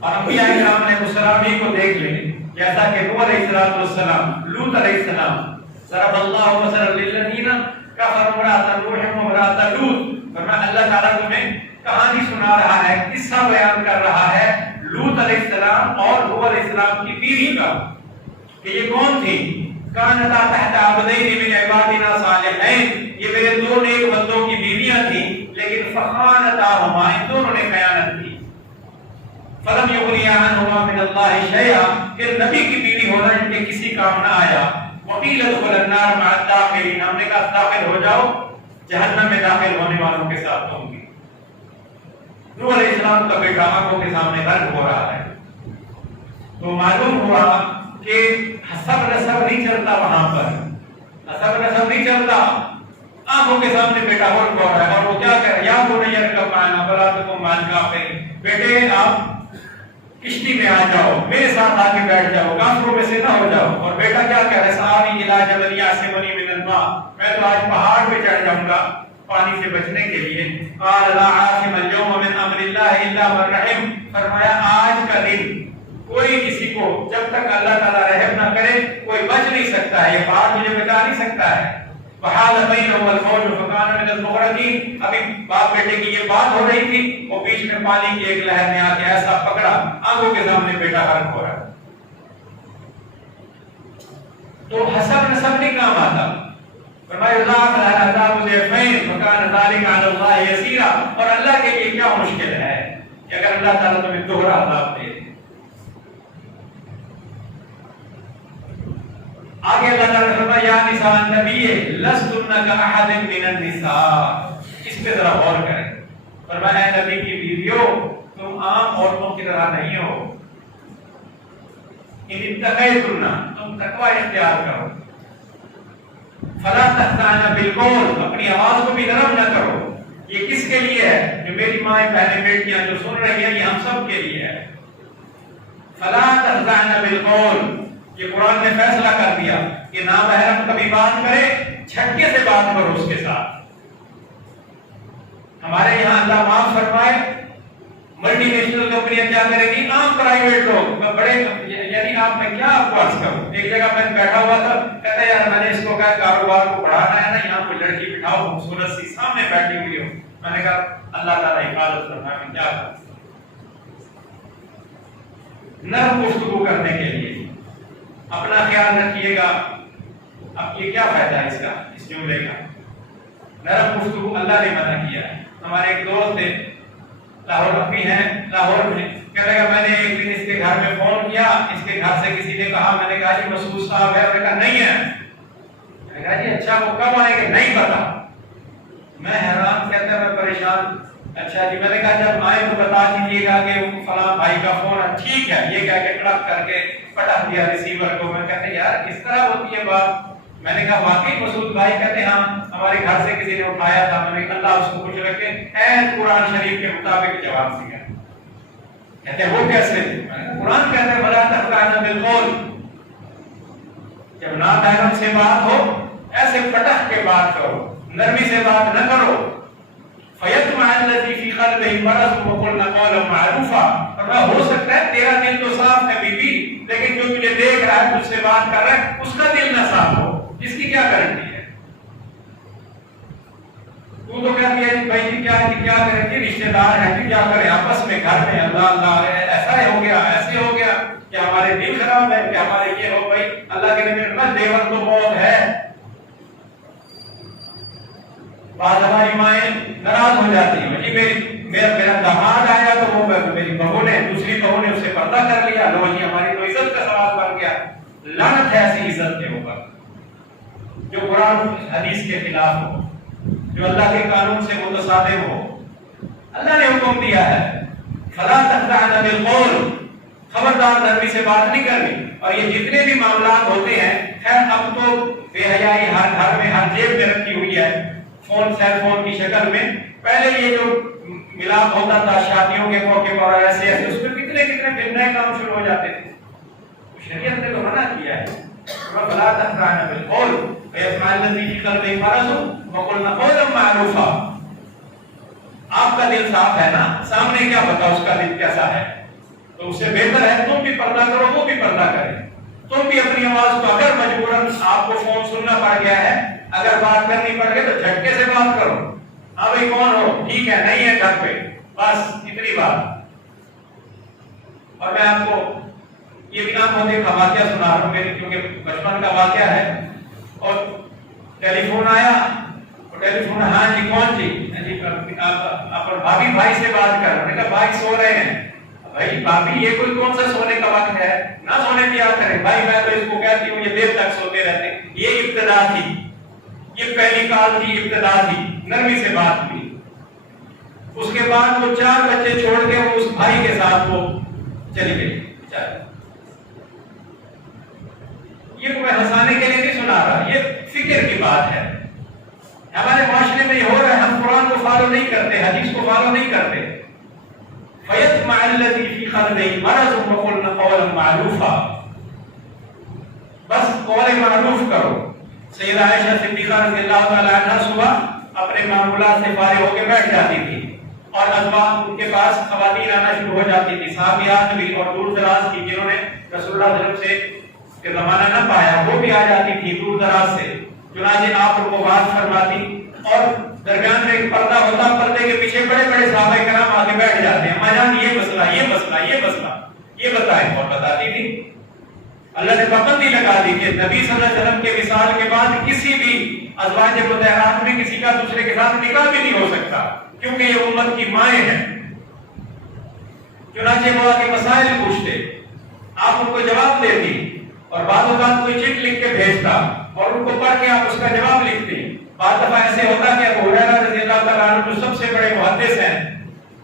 اور انبیاء کرام علیہ السلام ہی کو دیکھ لیں، جیسا کہ نوح علیہ السلام، لوط علیہ السلام، ضرب اللہ مثلا للذین کفروا امرأۃ نوح وامرأۃ لوط، فرمایا اللہ تعالیٰ تمہیں کہانی سنا رہا ہے، قصہ بیان کر رہا ہے لوط علیہ السلام اور نوح علیہ السلام کی بیوی کا، کہ یہ کون تھی؟ کانتا تحت عبدین من عبادنا صالحین، یہ میرے دو نیک بندوں کی بیویاں تھیں، لیکن فخانتاہما، ان دونوں نے خیانت کی. فلم یغنیا عنہما من اللہ شیئا، پھر نبی کی بیوی ہونا ان کے کسی کام نہ آیا. وقیل ادخلوا النار مع الداخلین، ہم نے کہا داخل ہو جاؤ جہنم میں داخل ہونے والوں کے ساتھ ہوں گی. نوح علیہ السلام کا بیٹا آنکھوں کے سامنے غرق ہو رہا ہے، تو معلوم ہوا کہ حسب نسب نہیں چلتا وہاں پر، حسب نسب نہیں چلتا، آنکھوں کے سامنے بیٹا غرق ہو رہا ہے، اور وہ کیا کہہ رہا ہے؟ یا بنی ارکب معنا ولا تکن مع الکافرین، بیٹے آپ کشتی میں آ جاؤ، میرے ساتھ آ کے بیٹھ جاؤ، کافروں میں سے نہ ہو جاؤ. اور بیٹا کیا کہہ رہا ہے؟ سآوی الی جبل یعصمنی من الماء، میں تو آج پہاڑ پہ چڑھ جاؤں گا پانی سے بچنے کے لیے. قال لا عاصم اليوم من امر اللہ الا من رحم، فرمایا آج کا دن کوئی کسی کو جب تک اللہ تعالیٰ رحم نہ کرے کوئی بچ نہیں سکتا ہے، یہ پہاڑ مجھے بچا نہیں سکتا ہے. وحال بینہما الموج فکان من المغرقین، ابھی باپ بیٹے کی یہ بات ہو رہی تھی، وہ بیچ میں پانی کی ایک لہر نے آ کے ایسا پکڑا، آنکھوں کے سامنے بیٹا غرق ہو رہا ہے. تو حسب نسب نہیں کام آتا. فرمایا یضاعف لها العذاب ضعفین وکان ذلک علی اللہ یسیرا، اور اللہ کے لیے کیا مشکل ہے کہ اگر اللہ تعالیٰ تمہیں دوہرا عذاب دے. آگے اللہ تعالیٰ فرمایا یا نساء النبی لستن کاحد من النساء، اس پہ ذرا غور کریں. فرمایا اے نبی کی بیویوں تم عام عورتوں کی طرح نہیں ہو. ان اتقیتن، تم تقوی اختیار کرو. فلا تخضعن بالقول، اپنی آواز کو بھی نرم نہ کرو. یہ کس کے لیے ہے؟ جو میری مائیں بہنیں بیٹیاں جو سن رہی ہیں، یہ ہم سب کے لیے ہے. فلا تخضعن بالقول، یہ قرآن نے فیصلہ کر دیا کہ نامحرم کبھی بات کرے جھٹکے سے بات کرو اس کے ساتھ. ہمارے یہاں اللہ معاف فرمائے ملٹی نیشنل کمپنیاں کیا کریں گی، عام پرائیویٹ لوگ بڑے، یعنی آپ میں کیا آپ کو عرض کروں. ایک جگہ میں بیٹھا ہوا تھا، کہتا یار میں نے اس کو کہا کاروبار کو بڑھانا ہے نا، یہاں کوئی لڑکی بٹھاؤ خوبصورت سی سامنے بیٹھی ہوئی ہو. میں نے کہا اللہ تعالیٰ حفاظت فرمائے، میں کیا کروں. نرم گفتگو کرنے کے لیے اپنا خیال رکھیے گا. اب یہ کیا فائدہ ہے اس کا، اس جملے کا؟ نرم گفتگو اللہ نے منع کیا ہے. ہمارے ایک دوست تھے لاہور بھی ہیں لاہور میں، کہنے لگا میں نے ایک دن اس کے گھر میں فون کیا، اس کے گھر سے کسی نے کہا، میں نے کہا جی مسعود صاحب ہے، انہوں نے کہا نہیں ہے، میں نے کہا جی اچھا وہ کب آئیں گے؟ نہیں پتا۔ میں حیران، کہتا ہے میں پریشان، اچھا جی، میں نے کہا جب آئے تو بتا دیجیے گا کہ فلاں بھائی کا فون ہے، ٹھیک ہے، یہ کہہ کے ٹرک کر کے پٹک دیا ریسیور کو۔ میں کہتے یار کس طرح ہوتی ہے بات؟ میں نے کہا واقعی مسعود بھائی؟ کہتے ہاں ہمارے گھر سے کسی نے اٹھایا تھا، میں نے کہا اللہ اس کو خوش رکھے، عین قرآن شریف کے مطابق جواب دیا۔ کہتے وہ کیسے؟ میں نے کہا قرآن کہتے ہیں بلا تخضعن بالقول، جب نادانوں سے بات ہو ایسے پٹک کے بات کرو، نرمی سے بات نہ کرو۔ فَيَطْمَعَ الَّذِي فِي قَلْبِهِ مَرَضٌ وَقُلْنَا قَوْلًا مَعْرُوفًا، اور ہو سکتا ہے تیرا دل تو صاف ہے بی بی، لیکن جو تجھے دیکھ رہا ہے، تجھ سے بات کر رہا ہے، اس کا دل نہ صاف ہو، اس کی کیا گارنٹی ہے؟ تو کہتی ہے بھائی جی کیا کریں گے، رشتہ دار ہیں جی، کیا کریں آپس میں گھر میں، اللہ اللہ ایسا ہو گیا ایسے ہو گیا، کہ ہمارے دل خراب ہے، کہ ہمارے یہ ہو گئی، اللہ کے نبی میں دیور تو بہت ہے۔ بعض ہماری مائیں ناراض ہو جاتی ہیں، جی میرا داماد آیا تو وہ میری بہو نے، دوسری بہو نے اسے پردہ کر لیا، لو جی ہماری تو عزت کا سوال بن گیا۔ لعنت ہے ایسی عزت کے اوپر جو قرآن حدیث کے خلاف ہو، جو اللہ کے قانون سے متصادم ہو۔ اللہ نے حکم دیا ہے فلا تخضعن بالقول، خبردار نرمی سے بات نہیں کرنی۔ اور یہ جتنے بھی معاملات ہوتے ہیں، خیر اب تو بے حیائی ہر گھر میں ہر جیب میں رکھی ہوئی ہے، فون سیل فون کی شکل میں۔ پہلے یہ جو ملاپ ہوتا تھا شادیوں کے موقع پر ایسے ایسے، اس میں کتنے پھر نئے کام شروع ہو جاتے تھے۔ شریعت نے تو منع کیا ہے فلا تخضعن بالقول وَيَطْمَعَ الَّذِي فِي قَلْبِهِ مَرَضٌ وَقُلْنَا قَوْلًا مَعْرُوفًا۔ آپ کا دل صاف ہے نا، سامنے کیا پتا اس کا دل کیسا ہے، تو اس سے بہتر ہے تم بھی پردہ کرو، وہ بھی پردہ کرے۔ تم بھی اپنی آواز کو، اگر مجبوراً آپ کو فون سننا پڑ گیا ہے، اگر بات کرنی پڑ گئی تو جھٹکے سے بات کرو، ہاں بھائی کون ہو، ٹھیک ہے، نہیں ہے گھر پہ، بس اتنی بات۔ اور میں آپ کو یہ بھی نام ہوتے کا واقعہ سنا رہا ہوں، میری کیونکہ بچپن کا واقعہ ہے۔ اور ٹیلی فون آیا، اور ٹیلی فون، ہاں جی کون جی؟ جی آپ بھابھی بھائی سے بات کر رہے ہیں، بھائی سو رہے ہیں۔ بھائی بھابھی یہ کوئی کون سا سونے کا وقت ہے، نہ سونے کی یاد کریں بھائی، میں تو اس کو کہتی ہوں یہ دیر تک سوتے رہتے ہیں۔ یہ ابتدا تھی، یہ پہلی کال تھی، ابتدا تھی، نرمی سے بات ہوئی۔ اس کے بعد وہ 4 بچے چھوڑ کے وہ اس بھائی کے ساتھ وہ چلی گئی۔ یہ کوئی ہنسانے کے لیے نہیں سنا رہا، یہ فکر کی بات ہے۔ ہمارے معاشرے میں یہ ہو رہا ہے، ہم قرآن کو فالو نہیں کرتے، حدیث کو فالو نہیں کرتے۔ فَيَطْمَعَ الَّذِي فِي قَلْبِهِ مَرَضٌ وَقُلْنَا قَوْلًا مَعْرُوفًا، بس قول معروف کرو۔ سیدہ عائشہ صدیقہ رضی اللہ تعالی عنہ صبح اپنے معمولات سے فارغ ہو کے بیٹھ جاتی تھی، اور ازواج ان کے پاس خواتین آنا شروع ہو جاتی تھی، صحابیات بھی، اور دور دراز کی جنہوں نے رسول اللہ صلی اللہ علیہ وسلم سے کہ زمانہ نہ پایا، وہ بھی آ جاتی تھی دور دراز سے۔ چنانچہ آپ ان کو بات فرماتی، اور درمیان میں ایک پردہ ہوتا، پردے کے پیچھے بڑے بڑے صحابہ کرام آگے بیٹھ جاتے ہیں، اما جان یہ مسئلہ یہ مسئلہ یہ مسئلہ یہ بتائیں، اور بتاتی تھی۔ اللہ نے پابندی لگا دی کہ نبی صلی اللہ علیہ وسلم کے وصال کے بعد کسی بھی ازواج مطہرات میں کسی کا دوسرے کے ساتھ نکاح بھی نہیں ہو سکتا، کیونکہ یہ امت کی مائیں ہیں۔ چنانچہ وہ آگے مسائل پوچھتے، آپ ان کو جواب دیتی، اور بعض اوقات کوئی چٹ لکھ کے بھیجتا اور ان کو پڑھ کے آپ اس کا جواب لکھتے۔ بعض دفعہ ایسے ہوتا کہ ابو ہریرہ رضی اللہ تعالیٰ عنہ جو سب سے بڑے محدث ہیں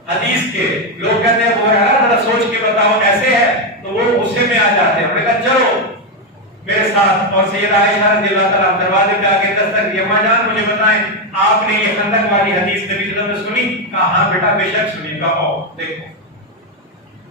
حدیث کے، لوگ کہتے ہیں ابو ہریرہ ذرا سوچ کے بتاؤ ایسے ہے، تو وہ غصے میں آ جاتے ہیں، انہوں نے کہا چلو میرے ساتھ۔ اور سیدہ عائشہ رضی اللہ تعالیٰ عنہ دروازے پہ آ کے دستک دی، اماں جان مجھے بتائیں آپ نے یہ خندق والی حدیث نبی صلی اللہ علیہ وسلم نے سنی؟ کہا ہاں بیٹا بے شک سنی۔ کہا آؤ دیکھو۔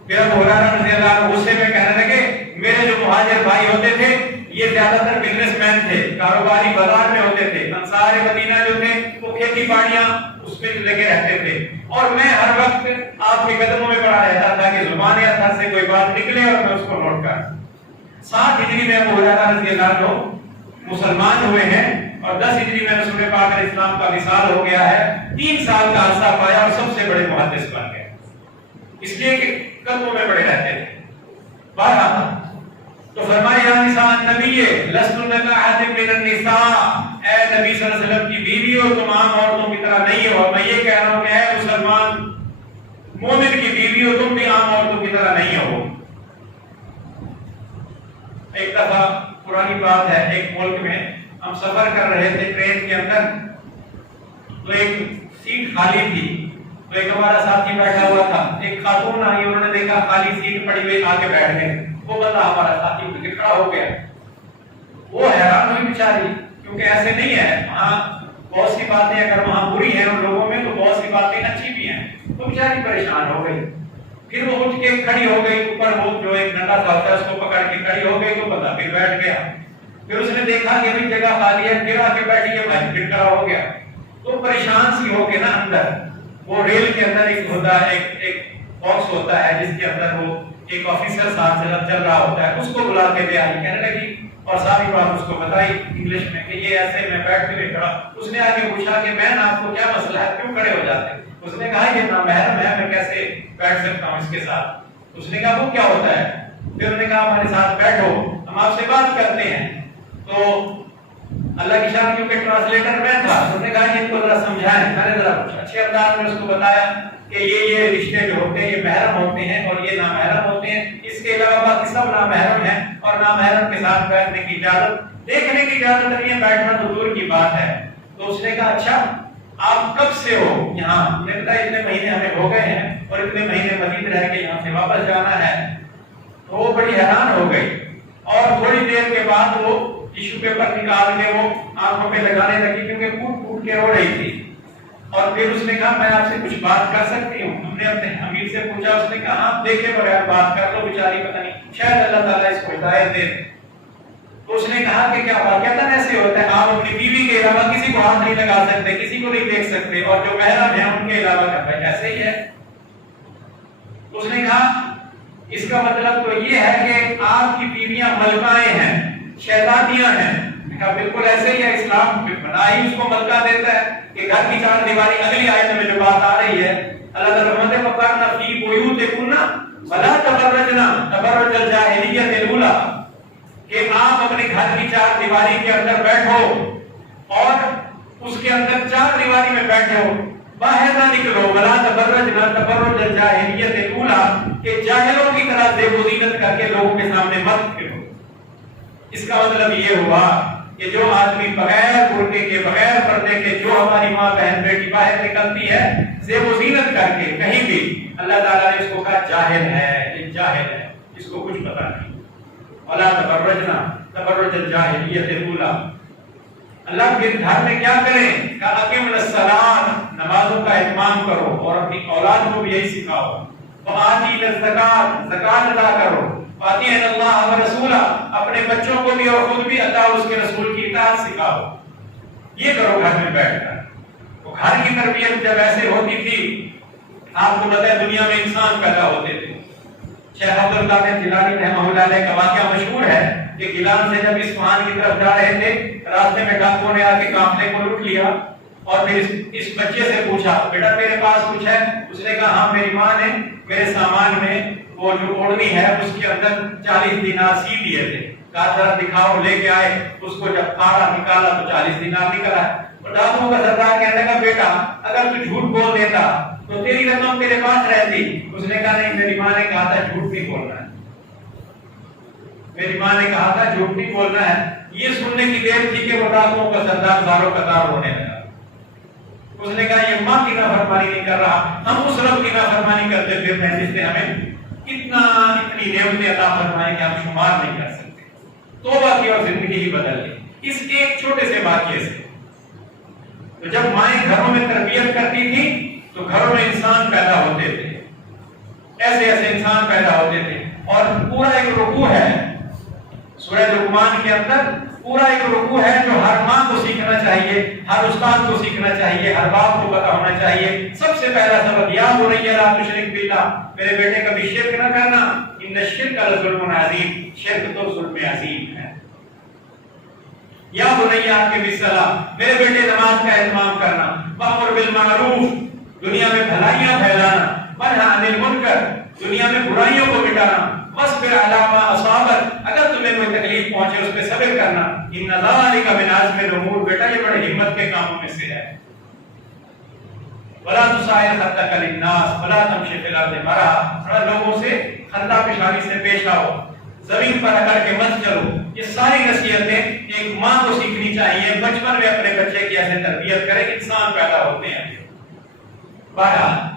پھر ابو ہریرہ رضی اللہ عنہ غصے میں کہنے لگے میرے جو مہاجر بھائی ہوتے تھے یہ زیادہ تر بزنس مین تھے، کاروباری بازار میں ہوتے تھے، انصار مدینہ جو تھے وہ کھیتی باڑیاں اس میں لگے رہتے تھے، اور میں ہر وقت آپ کے قدموں میں پڑا رہتا تھا کہ زبان اطہر سے کوئی بات نکلے اور میں اس کو نوٹ کر۔ 7 ہجری میں ابو ہریرہ رضی اللہ عنہ مسلمان ہوئے ہیں، اور 10 ہجری میں رسول پاک علیہ السلام کا وصال ہو گیا ہے۔ 3 سال کا عرصہ پایا اور سب سے بڑے محدث بن گئے، اس لیے کہ قدموں میں پڑے رہتے تھے۔ بہرحال تو فرمایا یا نساء النبی لستن کاحد من النساء، اے نبی صلی اللہ علیہ وسلم کی بیوی ہو، تم عام عورتوں کی طرح نہیں ہو۔ اور میں یہ کہہ رہا ہوں کہ اے مسلمان طرح نہیں ہو۔ ایک دفعہ پرانی بات ہے، ایک ملک میں ہم سفر کر رہے تھے ٹرین کے اندر، تو ایک سیٹ خالی تھی، تو ایک ہمارا ساتھی بیٹھا ہوا تھا، ایک خاتون آئی، انہوں نے دیکھا خالی سیٹ پڑی ہوئی، آگے بیٹھ گئے۔ وہ بندہ ہمارا ساتھی اٹھ کے کھڑا ہو گیا، وہ حیران ہوئی بیچاری، کیونکہ ایسے نہیں ہے، وہاں بہت سی باتیں اگر وہاں بری ہیں ان لوگوں میں تو بہت سی باتیں اچھی بھی ہیں، تو بیچاری پریشان ہو گئی۔ پھر وہ اٹھ کے کھڑی ہو گئی، اوپر وہ جو ایک ڈنڈا تھا اس کو پکڑ کے کھڑی ہو گئی، تو بندہ پھر بیٹھ گیا۔ پھر اس نے دیکھا کہ بھی جگہ خالی ہے، پھر آ کے بیٹھی ہے، بھائی پھر کھڑا ہو گیا۔ تو پریشان سی ہو کے نا اندر وہ ریل کے اندر ایک ہوتا ہے، ایک باکس ہوتا ہے جس کے اندر وہ ایک آفیسر ساتھ چل رہا ہوتا ہے، اس کو بلا کے لے آئی، کہنے لگی اور ساری بات اس کو بتائی انگلش میں کہ یہ ایسے میں بیٹھ کے کھڑا۔ اس نے آگے پوچھا کہ بہن آپ کو کیا مسئلہ ہے، کیوں کھڑے ہو جاتے ہیں؟ اس نے کہا یہ نامحرم ہے، میں کیسے بیٹھ سکتا ہوں اس کے ساتھ؟ اس نے کہا وہ کیا ہوتا ہے؟ پھر انہوں نے کہا ہمارے ساتھ بیٹھو، ہم آپ سے بات کرتے ہیں۔ تو اللہ کی شان کیونکہ ٹرانسلیٹر میں تھا، انہوں نے کہا کہ ان کو ذرا سمجھائیں۔ میں نے ذرا اچھے انداز میں اس کو بتایا کہ یہ رشتے جو ہوتے ہیں یہ محرم ہوتے ہیں اور یہ نامحرم ہوتے ہیں، اس کے علاوہ باقی سب نامحرم ہیں، اور نامحرم کے ساتھ بیٹھنے کی اجازت، دیکھنے کی اجازت نہیں ہے، بیٹھنا تو دور کی بات ہے۔ تو اس نے کہا اچھا آپ کب سے ہو یہاں؟ میں نے کہا اتنے مہینے ہمیں ہو گئے ہیں اور اتنے مہینے مزید رہ کے یہاں سے واپس جانا ہے۔ تو وہ بڑی حیران ہو گئی، اور تھوڑی دیر کے بعد وہ ٹیشو پیپر نکال کے وہ آنکھوں پہ لگانے لگی، کیونکہ کوٹ کوٹ کے رو رہی تھی۔ اور پھر اس نے کہا میں آپ سے کچھ بات کر سکتی ہوں؟ ہم نے اپنے امیر سے پوچھا، اس نے کہا آپ دیکھے بغیر بات کر لو، بیچاری پتہ نہیں شاید اللہ تعالیٰ اس کو ہدایت دے۔ تو اس نے کہا کہ کیا واقعتاً ایسے ہوتا ہے آپ اپنی بیوی کے علاوہ کسی کو ہاتھ نہیں لگا سکتے، کسی کو نہیں دیکھ سکتے، اور جو محرم ہیں ان کے علاوہ کرتا ہے ایسے ہی ہے؟ اس نے کہا اس کا مطلب تو یہ ہے کہ آپ کی بیویاں ملکائیں ہیں، شیطانیاں ہیں۔ کہا بالکل ایسے ہی ہے، اسلام بنا ہی اس کو ملکہ دیتا ہے کہ گھر کی چار دیواری۔ اگلی آیت میں جو بات آ رہی ہے اللہ تعالیٰ فرماتے ہیں وَقَرْنَ فِي بُيُوتِكُنَّ وَلَا تَبَرَّجْنَ تَبَرُّجَ الْجَاهِلِيَّةِ الْأُولَىٰ، کہ آپ اپنے گھر کی چار دیواری کے اندر بیٹھو اور اس کے اندر چار دیواری میں بیٹھو، باہر نہ نکلو، وَلَا تَبَرَّجْنَ تَبَرُّجَ الْجَاهِلِيَّةِ الْأُولَىٰ، کہ جاہلوں کی طرح زیب و زینت کر کے لوگوں کے سامنے مت پھرو۔ اس کا مطلب یہ ہوا کہ جو آدمی بغیر برقعے کے، بغیر پردے کے، جو ہماری ماں بہن بیٹی باہر نکلتی ہے زیب و زینت کر کے کہیں بھی، اللہ تعالیٰ نے اس کو کہا جاہل ہے، یہ جاہل ہے، اس کو کچھ پتا نہیں۔ وَلَا تَبَرَّجْنَا تَبَرُّجَ الْجَاهِلِيَّةِ الْأُولَىٰ، اللہ کے گھر میں کیا کریں؟ کہا اقیموا الصلاۃ، نمازوں کا اہتمام کرو اور اپنی اولاد کو بھی یہی سکھاؤ۔ وَآتِينَ الزَّکاۃ، زکات ادا کرو۔ وَأَطِیعْنَ اللَّهَ وَرَسُولَهُ، اپنے بچوں کو بھی اور خود بھی اللہ اور اس کے رسول کی اطاعت سکھاؤ۔ یہ کرو گھر میں بیٹھ کر۔ تو گھر کی تربیت جب ایسے ہوتی تھی، آپ کو پتہ ہے دنیا میں انسان پیدا ہوتے تھے۔ شیخ عبد القادر جیلانی رحمہ اللہ علیہ کا واقعہ مشہور ہے کہ گیلان سے جب اصفہان کی طرف جا رہے تھے، راستے میں ڈاکوؤں نے آ کے قافلے کو لوٹ لیا، اور پھر اس بچے سے پوچھا بیٹا میرے پاس کچھ ہے؟ اس نے کہا ہاں میری ماں نے میرے سامان میں وہ جو اوڑھنی ہے اس کے اندر 40 دینار سی دیے تھے۔ کہا ذرا دکھاؤ، لے کے آئے، اس کو جب پھاڑا نکالا تو 40 دینار نکلا ہے۔ اور ڈاکوؤں کا سردار کہنے لگا بیٹا اگر تو جھوٹ بول دیتا تو تیری رقم تیرے پاس رہتی۔ اس نے کہا نہیں، میری ماں نے کہا تھا جھوٹ نہیں بولنا ہے، میری ماں نے کہا تھا جھوٹ نہیں بولنا ہے۔ یہ سننے کی دیر تھی کہ وہ ڈاکوؤں کا سردار زاروں قطار رونے لگا۔ اس نے کہا یہ ماں کی نافرمانی نہیں کر رہا، ہم اس رب کی نافرمانی کرتے پھر ہیں جس نے ہمیں اتنی نعمتیں عطا فرمائی کہ ہم شمار نہیں کر سکتے۔ توبہ کی اور زندگی ہی بدل لی اس ایک چھوٹے سے واقعے سے۔ تو جب مائیں گھروں میں تربیت کرتی تھی تو گھروں میں انسان پیدا ہوتے تھے، ایسے ایسے انسان پیدا ہوتے تھے۔ اور پورا ایک رکوع ہے سورہ لقمان کے اندر، پورا ایک رکوع ہے جو ہر ماں کو سیکھنا چاہیے، ہر استاد کو سیکھنا چاہیے، ہر باپ کو پتا ہونا چاہیے۔ سب سے پہلا سبق یا بنی لا تشرک باللہ، میرے بیٹے کبھی شرک نہ کرنا، ان الشرک لظلم عظیم، شرک تو ظلم عظیم ہے۔ یا بنی اقم الصلاۃ، میرے بیٹے نماز کا اہتمام کرنا، وامر بالمعروف، دنیا میں بھلائیاں پھیلانا، ونہی عن المنکر، دنیا میں برائیوں کو مٹانا، واصبر علی ما اصابک، اگر تمہیں کوئی تکلیف پہنچے اس پہ صبر کرنا، ان ذالک من عزم الامور، بیٹا یہ بڑے ہمت کے کاموں میں سے ہے۔ ولا تصاعر خدک للناس ولا تمشی فی الارض مرحا، لوگوں سے خطا پیشانی سے پیش آؤ، زمین پر اکڑ کے مت چلو. یہ ساری نصیحتیں ایک ماں کو سیکھنی چاہیے. بچپن میں اپنے بچے کی ایسے تربیت کرے، انسان پیدا ہوتے ہیں. بہرحال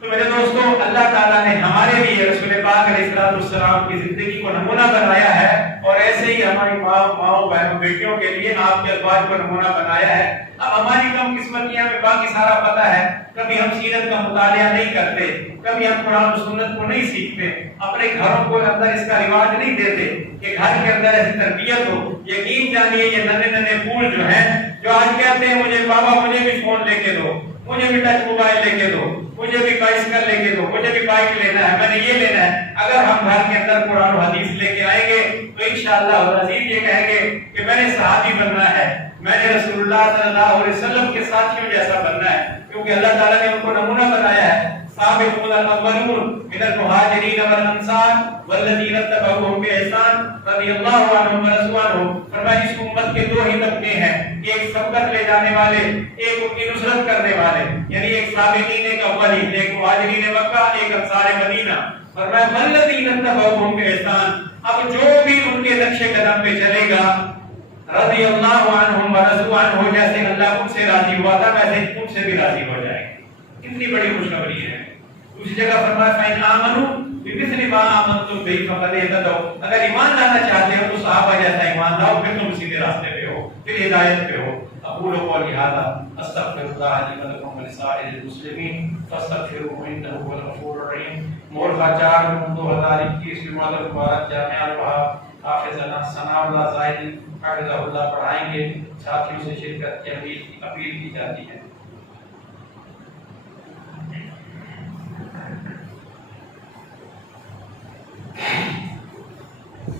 تو میرے دوستوں، اللہ تعالیٰ نے ہمارے لیے رسول پاک علیہ السلام کی زندگی کو نمونہ بنایا ہے، اور ایسے ہی ہماری ماؤں بہنوں بیٹیوں کے لیے آپ کے الفاظ کو نمونہ بنایا ہے. اب ہماری کم قسمتیاں میں باقی سارا پتہ ہے، کبھی ہم سیرت کا مطالعہ نہیں کرتے، کبھی ہم قرآن و سنت کو نہیں سیکھتے، اپنے گھروں کو اندر اس کا رواج نہیں دیتے کہ گھر کے اندر ایسی تربیت ہو. یقین جانیے یہ ننے ننے پھول جو ہیں، جو آج کہتے ہیں مجھے بابا مجھے بھی فون لے کے دو، مجھے بھی ٹچ موبائل لے کے دو، مجھے بھی بائسکل لے کے دو، مجھے بھی بائک لینا ہے، میں نے یہ لینا ہے. اگر ہم گھر کے اندر قرآن و حدیث لے کے آئیں گے تو انشاءاللہ العزیز یہ کہیں گے کہ میں نے صحابی بننا ہے، میں نے رسول اللہ صلی اللہ علیہ وسلم کے ساتھیوں جیسا بننا ہے، کیونکہ اللہ تعالیٰ نے ان کو نمونہ بنایا ہے. سابقون الاولون من المہاجرین والانصار والذین اتبعوہم بإحسان رضی اللہ عنہم ورضوا عنہم. فرمایا اس امت کے دو ہی طبقے ہیں، ایک سبقت لے جانے والے، ایک ان کی نصرت کرنے والے، یعنی ایک سابقین ایک اولین، ایک مہاجرین مکہ، ایک انصار مدینہ. فرمایا والذین اتبعوہم بإحسان. اب جو بھی ان کے نقش قدم پہ چلے گا رضی اللہ عنہم ورضوا عنہ، جیسے اللہ ان سے راضی ہوا تھا ویسے ان سے بھی راضی ہو جائے گا. کتنی بڑی خوشخبری ہے. دوسری جگہ فرمایا فَإِنْ آمَنُوا بِمِثْلِ مَا آمَنْتُمْ بِهِ فَقَدْ اهْتَدَوْا. اگر ایمان لانا چاہتے ہو تو صحابہ جیسا ایمان لاؤ، پھر تم سیدھے راستے پہ ہو، پھر ہدایت پہ ہو. اقول قولی ھذا استغفر اللہ لي ولکم ولسائر المسلمین فاستغفروه انه هو الغفور الرحیم. مورخہ 4 2021 جمعہ المبارک جامعہ الوہاب حافظنا ثناء اللہ زاہد حفظہ اللہ پڑھائیں گے. ساتھیوں سے شرکت کی اپیل کی جاتی ہے.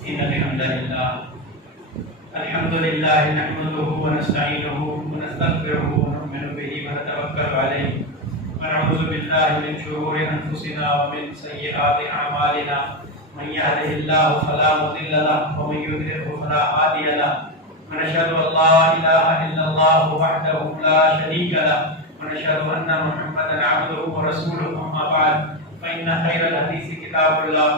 إن الحمد لله نحمده ونستعينه ونستغفره ونؤمن به ونتوكل عليه ونعوذ بالله من شرور أنفسنا ومن سيئات أعمالنا. من يهده الله فلا مضل له ومن يضلل فلا هادي له. ونشهد أن لا إله إلا الله وحده لا شريك له ونشهد أن محمدا عبده ورسوله. أما بعد فإن خير الحديث كتاب الله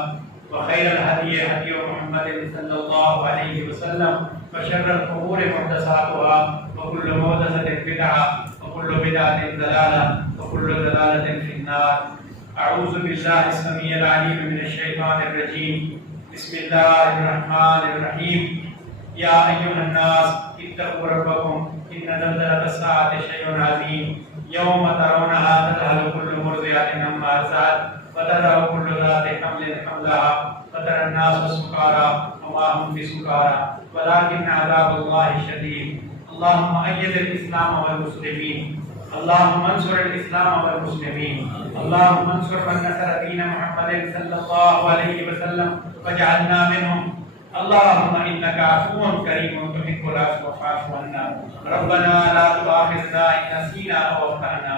وخير الهدي هدي محمد صلى الله عليه وسلم وشر الأمور محدثاتها وكل محدثة بدعة وكل بدعة ضلالة وكل ضلالة في النار. أعوذ بالله السميع العليم من الشيطان الرجيم. بسم الله الرحمن الرحيم. يا أيها الناس اتقوا ربكم إن زلزلة الساعة شيء عظيم يوم ترونها تذهل كل مرضعة عما أرضعت وتضع كل ذات حمل حملها وترى الناس سكارى وما هم بسكارى ولكن عذاب الله شديد. اللهم أيد الإسلام والمسلمين، اللهم انصر الإسلام والمسلمين، اللهم انصر من نصر دين محمد صلى الله عليه وسلم واجعلنا منهم. اللهم إنك عفو كريم تحب العفو فاعف عنا. ربنا لا تؤاخذنا إن نسينا أو أخطأنا.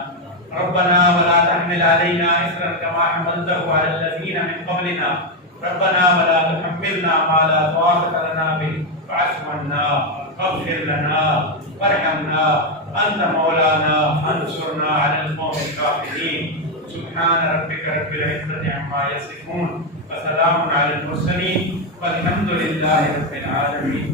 ربنا ولا تحمل علينا إصرا كما حملته على الذين من قبلنا. ربنا ولا تحملنا ما لا طاقة لنا به واعف عنا واغفر لنا وارحمنا أنت مولانا فانصرنا على القوم الكافرين. سبحان ربك رب العزة عما يصفون وسلام على المرسلين والحمد لله رب العالمين.